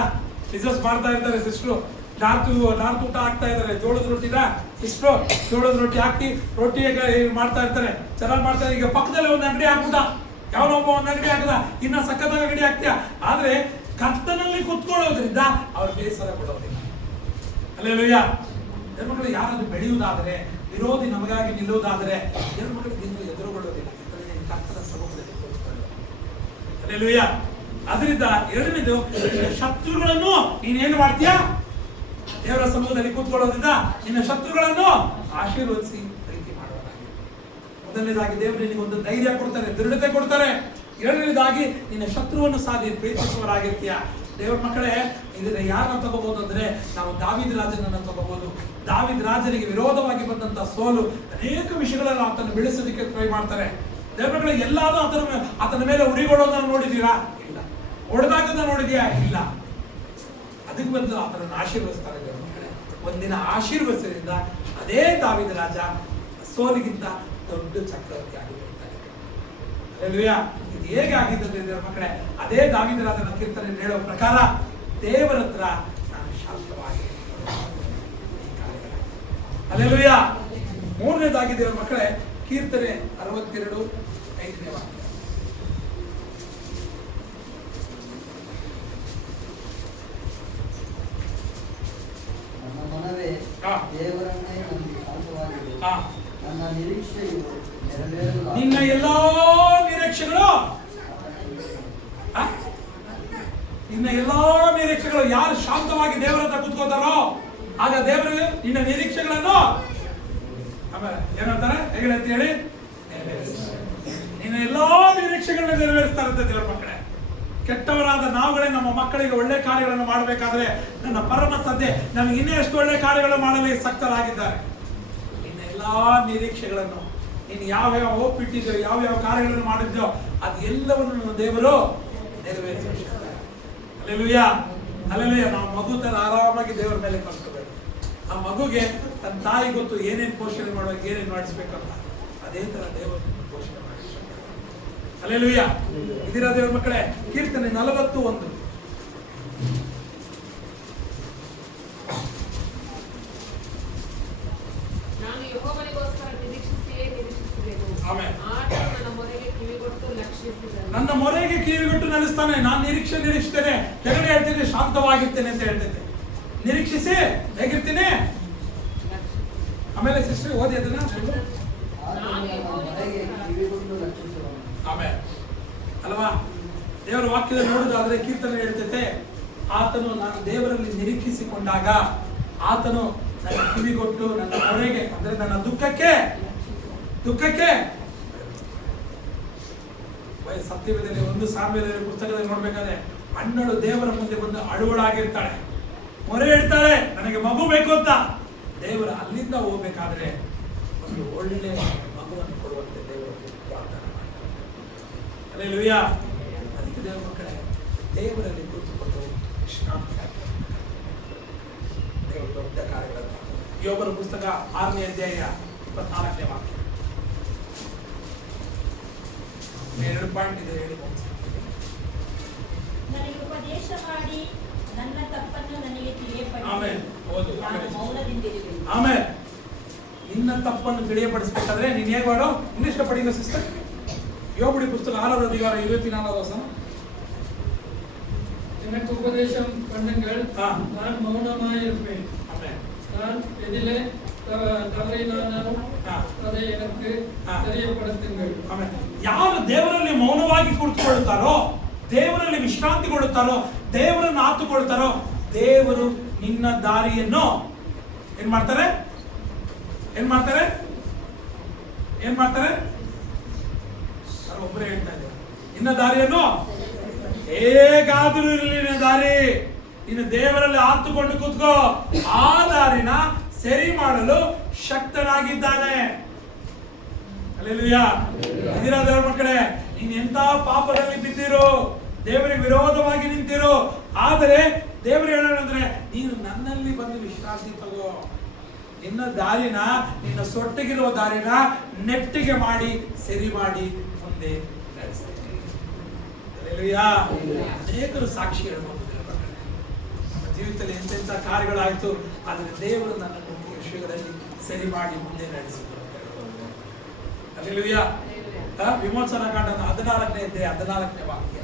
ಬಿಸ್ನೆಸ್ ಮಾಡ್ತಾ ಇರ್ತಾರೆ ಸಿಸ್ಟ್ರು, ನಾರ್ತ್ ಊಟ ಹಾಕ್ತಾ ಇದ್ದಾರೆ. ಜೋಳದ ರೊಟ್ಟಿನ ಸಿಸ್ಟ್ರು ಜೋಳದ ರೊಟ್ಟಿ ಹಾಕಿ ಮಾಡ್ತಾ ಇರ್ತಾರೆ, ಚೆನ್ನಾಗಿ ಮಾಡ್ತಾರೆ. ಈಗ ಪಕ್ಕದಲ್ಲಿ ಒಂದು ಅಂಗಡಿ ಹಾಕ್ಬಿಟ್ಟ, ಯಾವನೊಬ್ಬ ಒಂದು ಅಂಗಡಿ ಹಾಕದ, ಇನ್ನ ಸಖತ್ತಾಗಿ ಅಂಗಡಿ ಹಾಕ್ತೀಯ. ಆದ್ರೆ ಕರ್ತನಲ್ಲಿ ಕುತ್ಕೊಳ್ಳೋದ್ರಿಂದ ಅವ್ರ ಬೇಸರ ಕೊಡೋದಿಲ್ಲ. ಹಲ್ಲೆಲೂಯಾ. ದೇವರ ಮಕ್ಕಳು, ಯಾರಾದ್ರೂ ಬೆಳೆಯುವುದಾದರೆ, ವಿರೋಧಿ ನಮಗಾಗಿ ನಿಲ್ಲುವುದಾದರೆ ದೇವರ ಮಕ್ಕಳಿಗೆ ಇನ್ನೂ ಎದುರುಗೊಳ್ಳೋದಿಲ್ಲ. ಕರ್ತನ ಸಮ್ಮುಖದಲ್ಲಿ ಕೂತ್ಕೊಳ್ಳೋದು. ಹಲ್ಲೆಲೂಯಾ. ಅದರಿಂದ ಎರಡನೇದು, ಶತ್ರುಗಳನ್ನು ನೀನೇನು ಮಾಡ್ತೀಯಾ? ದೇವರ ಸಮ್ಮುಖದಲ್ಲಿ ಕೂತ್ಕೊಳ್ಳೋದ್ರಿಂದ ನಿನ್ನ ಶತ್ರುಗಳನ್ನು ಆಶೀರ್ವದಿಸಿ ಪ್ರೀತಿ ಮಾಡುವನಾಗಿ. ಮೊದಲನೇದಾಗಿ ದೇವರು ನಿನಗೆ ಒಂದು ಧೈರ್ಯ ಕೊಡ್ತಾರೆ, ದೃಢತೆ ಕೊಡ್ತಾರೆ. ಎರಡನೇದಾಗಿ ನಿನ್ನ ಶತ್ರುವನ್ನು ಸಹ ನೀನು ಪ್ರೀತಿಸುವರಾಗಿರ್ತೀಯ. ದೇವರ ಮಕ್ಕಳೇ, ಇದನ್ನ ಯಾರನ್ನ ತಗೋಬಹುದು ಅಂದ್ರೆ ನಾವು ದಾವೀದ ರಾಜನನ್ನ ತಗೋಬಹುದು. ದಾವೀದ ರಾಜನಿಗೆ ವಿರೋಧವಾಗಿ ಬಂದಂತ ಸೋಲು ಅನೇಕ ವಿಷಯಗಳನ್ನು ಆತನ ಬೆಳೆಸೋದಕ್ಕೆ ಟ್ರೈ ಮಾಡ್ತಾರೆ. ದೇವರ ಮಕ್ಕಳೇ, ಎಲ್ಲಾದ್ರೂ ಆತನ ಮೇಲೆ ಉರಿಗೊಳ್ಳೋದನ್ನ ನೋಡಿದೀರಾ? ಇಲ್ಲ. ಹೊಡೆದಾಗದ ನೋಡಿದ್ಯಾ? ಇಲ್ಲ. ಅದಕ್ಕೆ ಬಂದು ಆತನನ್ನು ಆಶೀರ್ವದಿಸ್ತಾರೆ ದೇವರ ಮಕ್ಕಳೇ. ಒಂದಿನ ಆಶೀರ್ವದಿಸಿದ್ರಿಂದ ಅದೇ ದಾವೀದ ರಾಜ ಸೋಲಿಗಿಂತ ದೊಡ್ಡ ಚಕ್ರವರ್ತಿ ಆಗಿರ್ತಾರೆ. ಹಲ್ಲೆಲೂಯಾ. ಇದು ಹೇಗೆ ಆಗಿದ್ದಂದ್ರೆ ದೇವರ ಮಕ್ಕಳೇ, ಅದೇ ದಾವೀದ ರಾಜನ ಕೀರ್ತನೆ ಹೇಳೋ ಪ್ರಕಾರ ದೇವರ ಹತ್ರ ನಾನು ಶಾಶ್ವತವಾಗಿ. ಹಲ್ಲೆಲೂಯಾ. ಮೂರನೇದಾಗಿ ದೇವರ ಮಕ್ಕಳೇ, ಕೀರ್ತನೆ 62 5ನೇ ವಾಕ್ಯ. ನನ್ನ ಮನವೇ ದೇವರನ್ನೇ ನಂಬಿ ಶಾಂತವಾಗಿರು. ನನ್ನ ನಿರೀಕ್ಷೆಯು ನೆರವೇರಲು ನಿನ್ನ ಎಲ್ಲಾ ನಿರೀಕ್ಷೆಗಳು ನಿನ್ನ ಎಲ್ಲಾ ನಿರೀಕ್ಷೆಗಳು ಯಾರು ಶಾಂತವಾಗಿ ದೇವರ ಹತ್ರ ಕುತ್ಕೋತಾರೋ ಆಗ ದೇವರು ನಿನ್ನ ನಿರೀಕ್ಷೆಗಳನ್ನು ಆಮೇಲೆ ಏನಂತಾರೆ ಹೇಳಿ ಅಂತ ಹೇಳಿ ನಿನ್ನ ಎಲ್ಲಾ ನಿರೀಕ್ಷೆಗಳನ್ನ ನೆರವೇರಿಸ್ತಾರಂತೆ ದೇವರ ಮಕ್ಕಳೇ. ಕೆಟ್ಟವರಾದ ನಾವುಗಳೇ ನಮ್ಮ ಮಕ್ಕಳಿಗೆ ಒಳ್ಳೆ ಕಾರ್ಯಗಳನ್ನು ಮಾಡಬೇಕಾದ್ರೆ ನನ್ನ ಪರಮ ತಂದೆ ನಮಗೆ ಇನ್ನೂ ಎಷ್ಟು ಒಳ್ಳೆ ಕಾರ್ಯಗಳು ಮಾಡಲು ಸಕ್ತರಾಗಿದ್ದಾರೆ. ನಿನ್ನ ಎಲ್ಲಾ ನಿರೀಕ್ಷೆಗಳನ್ನು ನೀನು ಯಾವ್ಯಾವ ಹೋಗ್ಬಿಟ್ಟಿದ್ಯೋ ಯಾವ್ಯಾವ ಕಾರ್ಯಗಳನ್ನು ಮಾಡಿದ್ಯೋ ಅದೆಲ್ಲವನ್ನು ನನ್ನ ದೇವರು ನೆರವೇರಿಸಿದ್ದಾರೆ. ಹಲ್ಲೆಲೂಯಾ. ಹಲ್ಲೆಲೂಯಾ. ನಾವು ಮಗು ತರ ಆರಾಮಾಗಿ ದೇವರ ಮೇಲೆ ಕಲ್ತ್ಕೋಬೇಕು. ಆ ಮಗುಗೆ ತನ್ನ ತಾಯಿ ಗೊತ್ತು ಏನೇನು ಪೋಷಣೆ ಮಾಡುವಾಗ ಏನೇನು ಮಾಡಿಸ್ಬೇಕಂತ. ಅದೇ ತರ ದೇವರು ಪೋಷಣೆ ಮಾಡಿ. ಹಲ್ಲೆಲೂಯಾ. ಇದೀರಾ ದೇವರ ಮಕ್ಕಳೇ? ಕೀರ್ತನೆ 41. ನಾನು ಯೆಹೋವನಿಗೋಸ್ಕರ ನಿರೀಕ್ಷಿಸುವೆನು. ಆಮೆನ್. ಆತನು ನನ್ನ ಮೊರೆಗೆ ಕಿವಿಗೊಟ್ಟು ಲಕ್ಷಿಸಿದನು. ನನ್ನ ಮೊರೆಗೆ ಕಿವಿಗೊಟ್ಟು ನಡೆಸ್ತಾನೆ. ನಾನು ನಿರೀಕ್ಷಿಸ್ತೇನೆ. ಕೆಳಗಡೆ ಹೇಳ್ತೀನಿ ಶಾಂತವಾಗಿರ್ತೇನೆ ಅಂತ ಹೇಳ್ತೇನೆ. ನಿರೀಕ್ಷಿಸಿ ಹೇಗಿರ್ತೀನಿ. ಆಮೇಲೆ ಸಿಸ್ಟರ್ ಓದಿ ಅದನ್ನ. ಆಮೇಲೆ ಅಲ್ವಾ ದೇವರ ವಾಕ್ಯದಲ್ಲಿ ನೋಡುದಾದ್ರೆ ಕೀರ್ತನೆ ಹೇಳ್ತೈತೆ, ಆತನು ನಾನು ದೇವರಲ್ಲಿ ನಿರೀಕ್ಷಿಸಿಕೊಂಡಾಗ ಆತನು ನನ್ನ ಕಿವಿಗೊಟ್ಟು ನನ್ನ ಮೊರೆಗೆ ಅಂದ್ರೆ ನನ್ನ ದುಃಖಕ್ಕೆ ಸತ್ಯವೇದದಲ್ಲಿ 1 ಸಾಮ್ಯದಲ್ಲಿ ಪುಸ್ತಕದಲ್ಲಿ ನೋಡ್ಬೇಕಾದ್ರೆ ಅಣ್ಣಳು ದೇವರ ಮುಂದೆ ಬಂದು ಅಳುವಳಾಗಿರ್ತಾಳೆ, ಮೊರೆ ಇಡ್ತಾಳೆ ನನಗೆ ಮಗು ಬೇಕು ಅಂತ. ದೇವರ ಅಲ್ಲಿಂದ ಹೋಗ್ಬೇಕಾದ್ರೆ ಒಂದು ಒಳ್ಳೆ ಮಗುವನ್ನು ಕೊಡುವಂತೆ ದೇವರು ಪ್ರಾರ್ಥನೆ ಮಾಡ್ತಾರೆ. ಹಲ್ಲೆಲೂಯಾ. ಅದಕ್ಕೆ ದೇವರ ಮಕ್ಕಳೇ, ದೇವರಲ್ಲಿ ಕೂತುಕೊಂಡು ವಿಶ್ರಾಂತಿ ದೇವರು ದೊಡ್ಡ ಕಾರ್ಯಗಳನ್ನು. ಯೋಬರ ಪುಸ್ತಕ 6ನೇ ಅಧ್ಯಾಯ 24ನೇ ವಾಕ್ಯ. 2 ಪಾಯಿಂಟ್ ಇದೆ, ಹೇಳಿ. ನನಗೆ ಉಪದೇಶ ಮಾಡಿ ನನ್ನ ತಪ್ಪನ್ನು ನನಗೆ ಆಮೆನ್. ಹೌದು. ನಾನು ಮೌನದಿಂದಿರುವೆನು. ಆಮೇಲೆ ನಿನ್ನ ತಪ್ಪನ್ನು ತಿಳಿಯಪಡಿಸಬೇಕಾದ್ರೆ ನೀನು ಹೇಗೆ ಮಾಡು? English ಪಡಿಗ sister. ಯೋಬುಡಿ ಪುಸ್ತಕ 6வது அதிகாரம் 24வது வசனம். எனக்கு உபதேசம் பண்ணுங்கள், நான் மௌனமாயிருப்பேன். ஆமென். நான் எதிலே தவறினாலும் அதை எனக்கு தெரியப்படுத்துங்கள். ಆಮೆನ್. ಯಾರು ದೇವರಲ್ಲಿ ಮೌನವಾಗಿ ಕುಳಿತುಕೊಳ್ಳುತ್ತಾರೋ, ದೇವರಲ್ಲಿ ವಿಶ್ರಾಂತಿಗೊಳ್ಳುತ್ತಾರೋ, ದೇವರನ್ನು ಆತುಕೊಳ್ತಾರೋ, ದೇವರು ನಿನ್ನ ದಾರಿಯನ್ನು ಏನ್ ಮಾಡ್ತಾರೆ? ಒಬ್ಬರೇ ಹೇಳ್ತಾ ಇದ್ದಾರೆ, ನಿನ್ನ ದಾರಿಯನ್ನು ಹೇಗಾದರೂ ಇರಲಿ ನಿನ್ನ ದಾರಿ, ನಿನ್ನ ದೇವರಲ್ಲಿ ಆತುಕೊಂಡು ಕೂತ್ಕೋ, ಆ ದಾರಿನ ಸರಿ ಮಾಡಲು ಶಕ್ತನಾಗಿದ್ದಾನೆ. ಹಲ್ಲೆಲೂಯಾ. ಇದೀರಾ ದೇವರ ಮಕ್ಕಳೇ? ನೀನು ಎಂತ ಪಾಪದಲ್ಲಿ ಬಿದ್ದಿರೋ, ದೇವರಿಗೆ ವಿರೋಧವಾಗಿ ನಿಂತಿರೋ, ಆದರೆ ದೇವರು ಹೇಳೋದಂದ್ರೆ ನೀನು ನನ್ನಲ್ಲಿ ಬಂದು ವಿಶ್ರಾಂತಿ ತಗೋ. ನಿನ್ನ ದಾರಿನ, ನಿನ್ನ ಸೊಟ್ಟಿಗಿರುವ ದಾರಿನ ನೆಟ್ಟಿಗೆ ಮಾಡಿ ಸರಿ ಮಾಡಿ ಮುಂದೆ ನಡೆಸ್ತೀನಿ. ಹಲ್ಲೆಲೂಯಾ. ಅನೇಕರು ಸಾಕ್ಷಿ ಹೇಳ್ಬೋದು ನಮ್ಮ ಜೀವಿತದಲ್ಲಿ ಎಂತೆಂಥ ಕಾರ್ಯಗಳಾಯ್ತು, ಆದರೆ ದೇವರು ನನ್ನನ್ನು ವಿಷಯಗಳಲ್ಲಿ ಸರಿ ಮಾಡಿ ಮುಂದೆ ನಡೆಸಿದ್ರು. ಹಲ್ಲೆಲೂಯಾ. ವಿಮೋಚನಾ ಕಾಂಡದ 14ನೇ ಅಧ್ಯಾಯ 14ನೇ ವಾಕ್ಯ.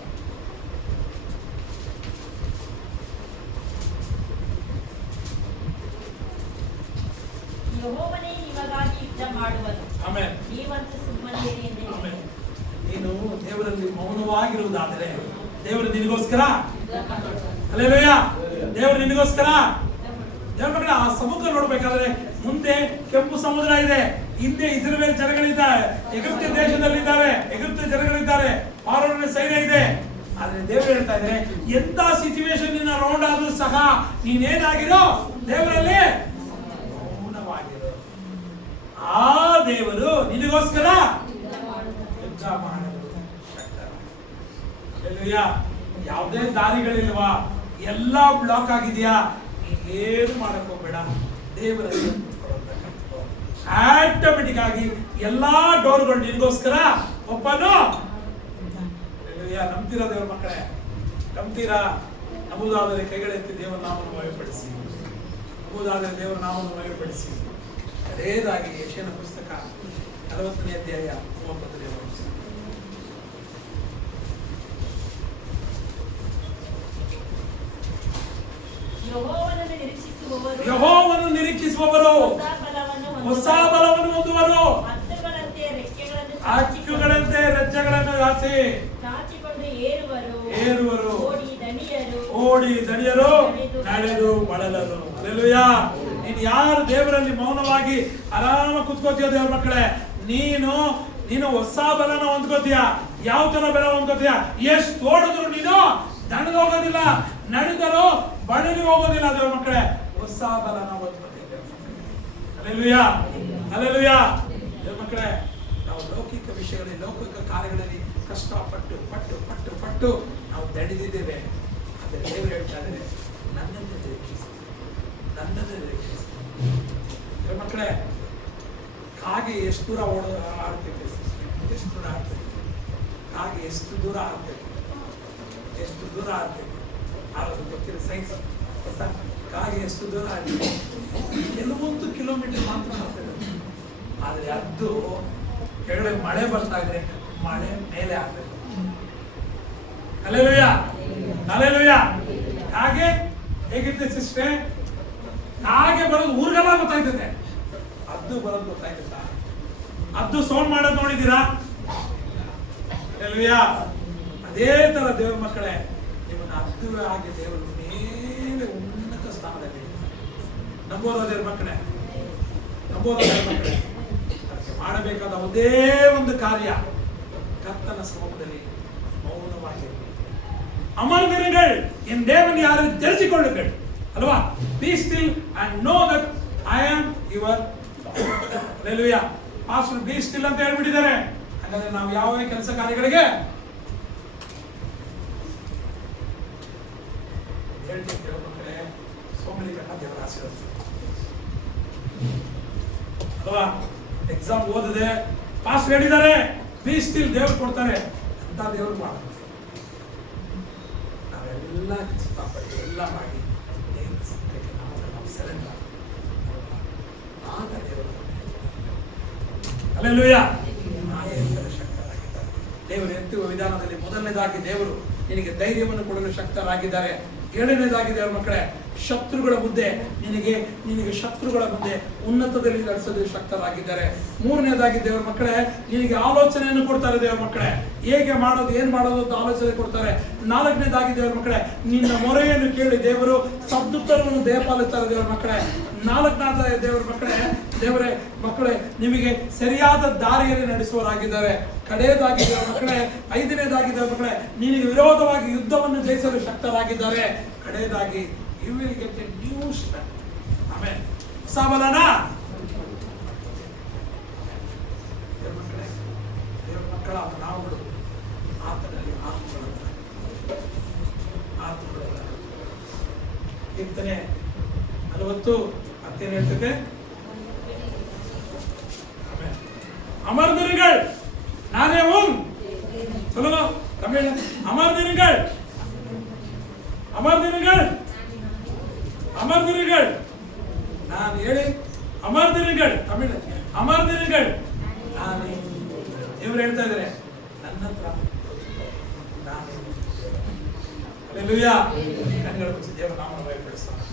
ಯೆಹೋವನೇ ನಿಮಗಾಗಿ ಯುದ್ಧ ಮಾಡುವನು. ಆಮೆನ್. ನೀವಂತೂ ಸುಮ್ಮನಿರಿ ಎಂದು ಆಮೆನ್. ನೀನು ದೇವರಲ್ಲಿ ಮೌನವಾಗಿರುವುದಾದರೆ ದೇವರು ನಿನಗೋಸ್ಕರ, ಹಲ್ಲೆಲೂಯಾ, ದೇವರು ನಿನಗೋಸ್ಕರ. ದೇವರ ಮಕ್ಕಳೇ, ಆ ಸಮುದ್ರ ನೋಡ್ಬೇಕಾದ್ರೆ ಮುಂದೆ ಕೆಂಪು ಸಮುದ್ರ ಇದೆ, ಹಿಂದೆ ಇಸ್ರಾಯೇಲ್ ಜನಗಳಿದ್ದಾರೆ, ಎಗಿಪ್ತ ದೇಶದಲ್ಲಿದ್ದಾರೆ, ಎಗಿಪ್ತ ಜನಗಳಿದ್ದಾರೆ, ಫಾರೋನ ಸೈನ್ಯ ಇದೆ. ಆದ್ರೆ ದೇವರು ಹೇಳ್ತಾ ಇದ್ದಾರೆ, ಎಂತ ಸಿಚುವೇಶನ್ ನಿನ್ನ ರೌಂಡ್ ಆದ್ರೂ ಸಹ ನೀನೇನಾಗಿರೋ ದೇವರಲ್ಲಿ ಮೌನವಾಗಿರೋ. ಆ ದೇವರು ನಿನಗೋಸ್ಕರ ಯುದ್ಧ ಮಾಡಲು ಶಕ್ತರು. ಹಲ್ಲೆಲೂಯಾ. ಯಾವುದೇ ದಾರಿಗಳಿಲ್ವಾ, ಎಲ್ಲ ಬ್ಲಾಕ್ ಆಗಿದೆಯಾ, ಏನು ಮಾಡಕ್ ಹೋಗ್ಬೇಡ, ದೇವರಲ್ಲಿ ಆಟೋಮೆಟಿಕ್ ಆಗಿ ಎಲ್ಲಾ ಡೋರ್ಗಳು ನಿನಗೋಸ್ಕರ ಒಬ್ಬನು. ನಂಬ್ತೀರಾ ದೇವರ ಮಕ್ಕಳೇ? ನಂಬ್ತೀರಾ? ನಂಬುದಾದರೆ ಕೈಗಳೆತ್ತಿ ದೇವರ ನಾಮವನ್ನು ಮಹಿಮೆಪಡಿಸಿ, ನಂಬುದಾದರೆ ದೇವರ ನಾಮವನ್ನು ಮಹಿಮೆಪಡಿಸಿ. ಅದೇದಾಗಿ ಯೆಶಾಯನ ಪುಸ್ತಕ 40ನೇ ಅಧ್ಯಾಯ 39ನೇ ವಚನ. ಯೆಹೋವನನ್ನು ನಿರೀಕ್ಷಿಸುವವರು ಹೊಸ ಬಲವನ್ನು ಹೊಂದುವರು, ಹಕ್ಕುಗಳಂತೆ ರೆಕ್ಕೆಗಳನ್ನು ಚಾಚಿ ಏರುವರು, ಓಡಿ ದಣಿಯರು, ನಡೆದು ಬಳಲರು. ಹಲ್ಲೆಲೂಯಾ. ನೀನು ಯಾರು ದೇವರಲ್ಲಿ ಮೌನವಾಗಿ ಆರಾಮ ಕುತ್ಕೋತೀಯ ದೇವರ ಮಕ್ಕಳೇ, ನೀನು ಹೊಸ ಬಲನ ಹೊಂದ್ಕೋತೀಯ. ಯಾವ ತರ ಬಲ ಹೊಂದ್ಕೋತೀಯ? ಎಷ್ಟು ಓಡಿದ್ರು ನೀನು ದಣದು ಹೋಗೋದಿಲ್ಲ, ನಡೆದರು ಬಳಲಿ ಹೋಗೋದಿಲ್ಲ ದೇವರ ಮಕ್ಕಳೇ. ಹೊಸ ಬಲನ ಹೊಂದ್ಕೋತೀಯ. Hallelujah, hallelujah. ದೇವರ ಮಕ್ಕಳೇ, ನಾವು ಲೌಕಿಕ ವಿಷಯಗಳಲ್ಲಿ, ಲೌಕಿಕ ಕಾರ್ಯಗಳಲ್ಲಿ ಕಷ್ಟಪಟ್ಟು ಪಟ್ಟು ಪಟ್ಟು ಪಟ್ಟು ನಾವು ದಣಿದಿದ್ದೇವೆ. ಆದರೆ ದೇವರು ಹೇಳ್ತಾ ಇದ್ದಾರೆ, ನನ್ನನ್ನು ನಿರೀಕ್ಷಿಸಿ, ನನ್ನನ್ನು ನಿರೀಕ್ಷಿಸಿ. ದೇವರ ಮಕ್ಕಳೇ, ಕಾಗೆ ಎಷ್ಟು ದೂರ ಆಡ್ತೈತೆ? ಎಷ್ಟು ದೂರ ಆಡ್ತೈತೆ? ಕಾಗೆ ಎಷ್ಟು ದೂರ ಆಡ್ತೈತೆ? ಎಷ್ಟು ದೂರ ಆಡ್ತೈತೆ? ಆಡೋದು ಗೊತ್ತಿರೋ ಸೈನ್ಸ್ ಗೊತ್ತಾ? ಕಾಗೆ ಎಷ್ಟು ದೂರ ಆಡ್ತೈತೆ? ಕೆಲವೊಂದು ಕಿಲೋಮೀಟರ್ ಮಾತ್ರ ಆಗ್ತದೆ. ಆದರೆ ಅದು ಕೆಳಗಡೆ ಮಳೆ ಬರ್ತಾ ಇದ್ರೆ ಮಳೆ ಮೇಲೆ ಆಗ್ತದೆ. Hallelujah, hallelujah. ಕಾಗೆ ಹೇಗಿರ್ತದೆ ಸಿಸ್ಟರ್? ಕಾಗೆ ಬರೋದು ಊರಿಗೆಲ್ಲ ಗೊತ್ತಾಯ್ತದೆ, ಅದು ಬರೋದು ಗೊತ್ತಾಯ್ತದ? ಅದು ಸೌಂಡ್ ಮಾಡೋದು ನೋಡಿದ್ದೀರಾ? ಹಲ್ಲೆಲೂಯಾ. ಅದೇ ತರ ದೇವರ ಮಕ್ಕಳೇ, ನಿಮ್ಮನ್ನ ಅದ್ದುವೆ ಆಗಿ ದೇವರು ಮೇಲೆ ಉನ್ನತ ಸ್ಥಾನದಲ್ಲಿ ನಂಬೋದ ದೇವರ ಮಕ್ಕಳೇ, ನಂಬೋದ ದೇವರ ಮಕ್ಕಳೇ, ಅದಕ್ಕೆ ಮಾಡಬೇಕಾದ ಒಂದೇ ಒಂದು ಕಾರ್ಯ, ಕರ್ತನ ಸಮ್ಮುಖದಲ್ಲಿ ಮೌನವಾಗಿರಬೇಕು. ಅಮರ್ದಿರುங்கள், என் தேவன் யாரு தெரிஞ்சுக்கொள்ளுங்கள் ಅಲ್ವಾ? Be still and know that I am your God. Hallelujah. Pastor be still ಅಂತ ಹೇಳ್ಬಿಟ್ಟಿದ್ದಾರೆ. ಹಾಗಾದ್ರೆ ನಾವು ಯಾವ ಕೆಲಸ ಕಾರ್ಯಗಳಿಗೆ ಹೇಳ್ತಿದ್ದೇವೆ ಮಕ್ಕಳೇ? ಸೋಮಲಿಗಣ್ಣ ದೇವರ ಆಶೀರ್ವಾದ ಅಲ್ವಾ? ಎಕ್ಸಾಮ್ ಓದಿದೆ, ಪಾಸ್ ಹೇಳಿದ್ದಾರೆ, be still ದೇವರು ಕೊಡ್ತಾರೆ ಅಂತ ದೇವರು ಮಾಡೋದು. ನಾವೆಲ್ಲ ಕಷ್ಟಪಟ್ಟು ಎಲ್ಲ ಮಾಡಿ ದೇವರ ಸತ್ಯಕ್ಕೆ ನಾವು ಸೆಲೆಂಡರ್ ಆಗ ದೇವರು. ಹಲ್ಲೆಲೂಯಾ. ದೇವರು ಎತ್ತುವ ವಿಧಾನದಲ್ಲಿ ಮೊದಲನೇದಾಗಿ ದೇವರು ನಿನಗೆ ಧೈರ್ಯವನ್ನು ಕೊಡಲು ಶಕ್ತರಾಗಿದ್ದಾರೆ. ಏಳನೇದಾಗಿ ದೇವರ ಮಕ್ಕಳೇ, ಶತ್ರುಗಳ ಮುಂದೆ ನಿನಗೆ ಶತ್ರುಗಳ ಮುಂದೆ ಉನ್ನತದಲ್ಲಿ ನಡೆಸಲು ಶಕ್ತರಾಗಿದ್ದಾರೆ. ಮೂರನೇದಾಗಿ ದೇವರ ಮಕ್ಕಳೇ, ನಿನಗೆ ಆಲೋಚನೆಯನ್ನು ಕೊಡ್ತಾರೆ ದೇವರ ಮಕ್ಕಳೇ, ಹೇಗೆ ಮಾಡೋದು, ಏನ್ ಮಾಡೋದು ಅಂತ ಆಲೋಚನೆ ಕೊಡ್ತಾರೆ. ನಾಲ್ಕನೇದಾಗಿ ದೇವರ ಮಕ್ಕಳೇ, ನಿನ್ನ ಮೊರೆಯನ್ನು ಕೇಳಿ ದೇವರು ಸದ್ದುತ್ತರವನ್ನು ದಯಪಾಲಿಸ್ತಾರೆ ದೇವರ ಮಕ್ಕಳೇ. ನಾಲ್ಕನೇದ ದೇವರ ಮಕ್ಕಳೇ, ನಿಮಗೆ ಸರಿಯಾದ ದಾರಿಯಲ್ಲಿ ನಡೆಸುವವರಾಗಿದ್ದಾರೆ. ಕಡೆಯದಾಗಿ ದೇವರ ಮಕ್ಕಳೇ, ಐದನೇದಾಗಿ ದೇವರ ಮಕ್ಕಳೇ, ನಿನಗೆ ವಿರೋಧವಾಗಿ ಯುದ್ಧವನ್ನು ಜಯಿಸಲು ಶಕ್ತರಾಗಿದ್ದಾರೆ. ಕಡೆಯದಾಗಿ you will get a new strength. Amen. ಸಾಬಲನ ದೇವರ ಮಕ್ಕಳ ನಾವುಗಳು ಆತನಲ್ಲಿ ಆತ್ಮಗಳ ಕೀರ್ತನೆ 40 ಮತ್ತೇನು ಹೇಳ್ತದೆ? ಅಮರ್ದಿರುங்கள், ನಾನೇ சொல்லுங்க தமிழ்ல. அமர்ந்திருங்கள், அமர்ந்திருங்கள், அமர்ந்திருங்கள். நான் ಹೇಳಿ ಅಮರ್ದಿರುங்கள், ತಮಿಳು ಅಮರ್ದಿರುங்கள். ಇವರು ಹೇಳ್ತಾ ಇದ್ದಾರೆ, ನನ್ನ ಹತ್ರ ನಾನು. ಹಲ್ಲೆಲೂಯಾ. ಕಣ್ಣುಗಳ ಮುಚ್ಚಿ ದೇವರ ನಾಮವನ್ನು ಬಯಪಡಿಸ್ತಾರೆ.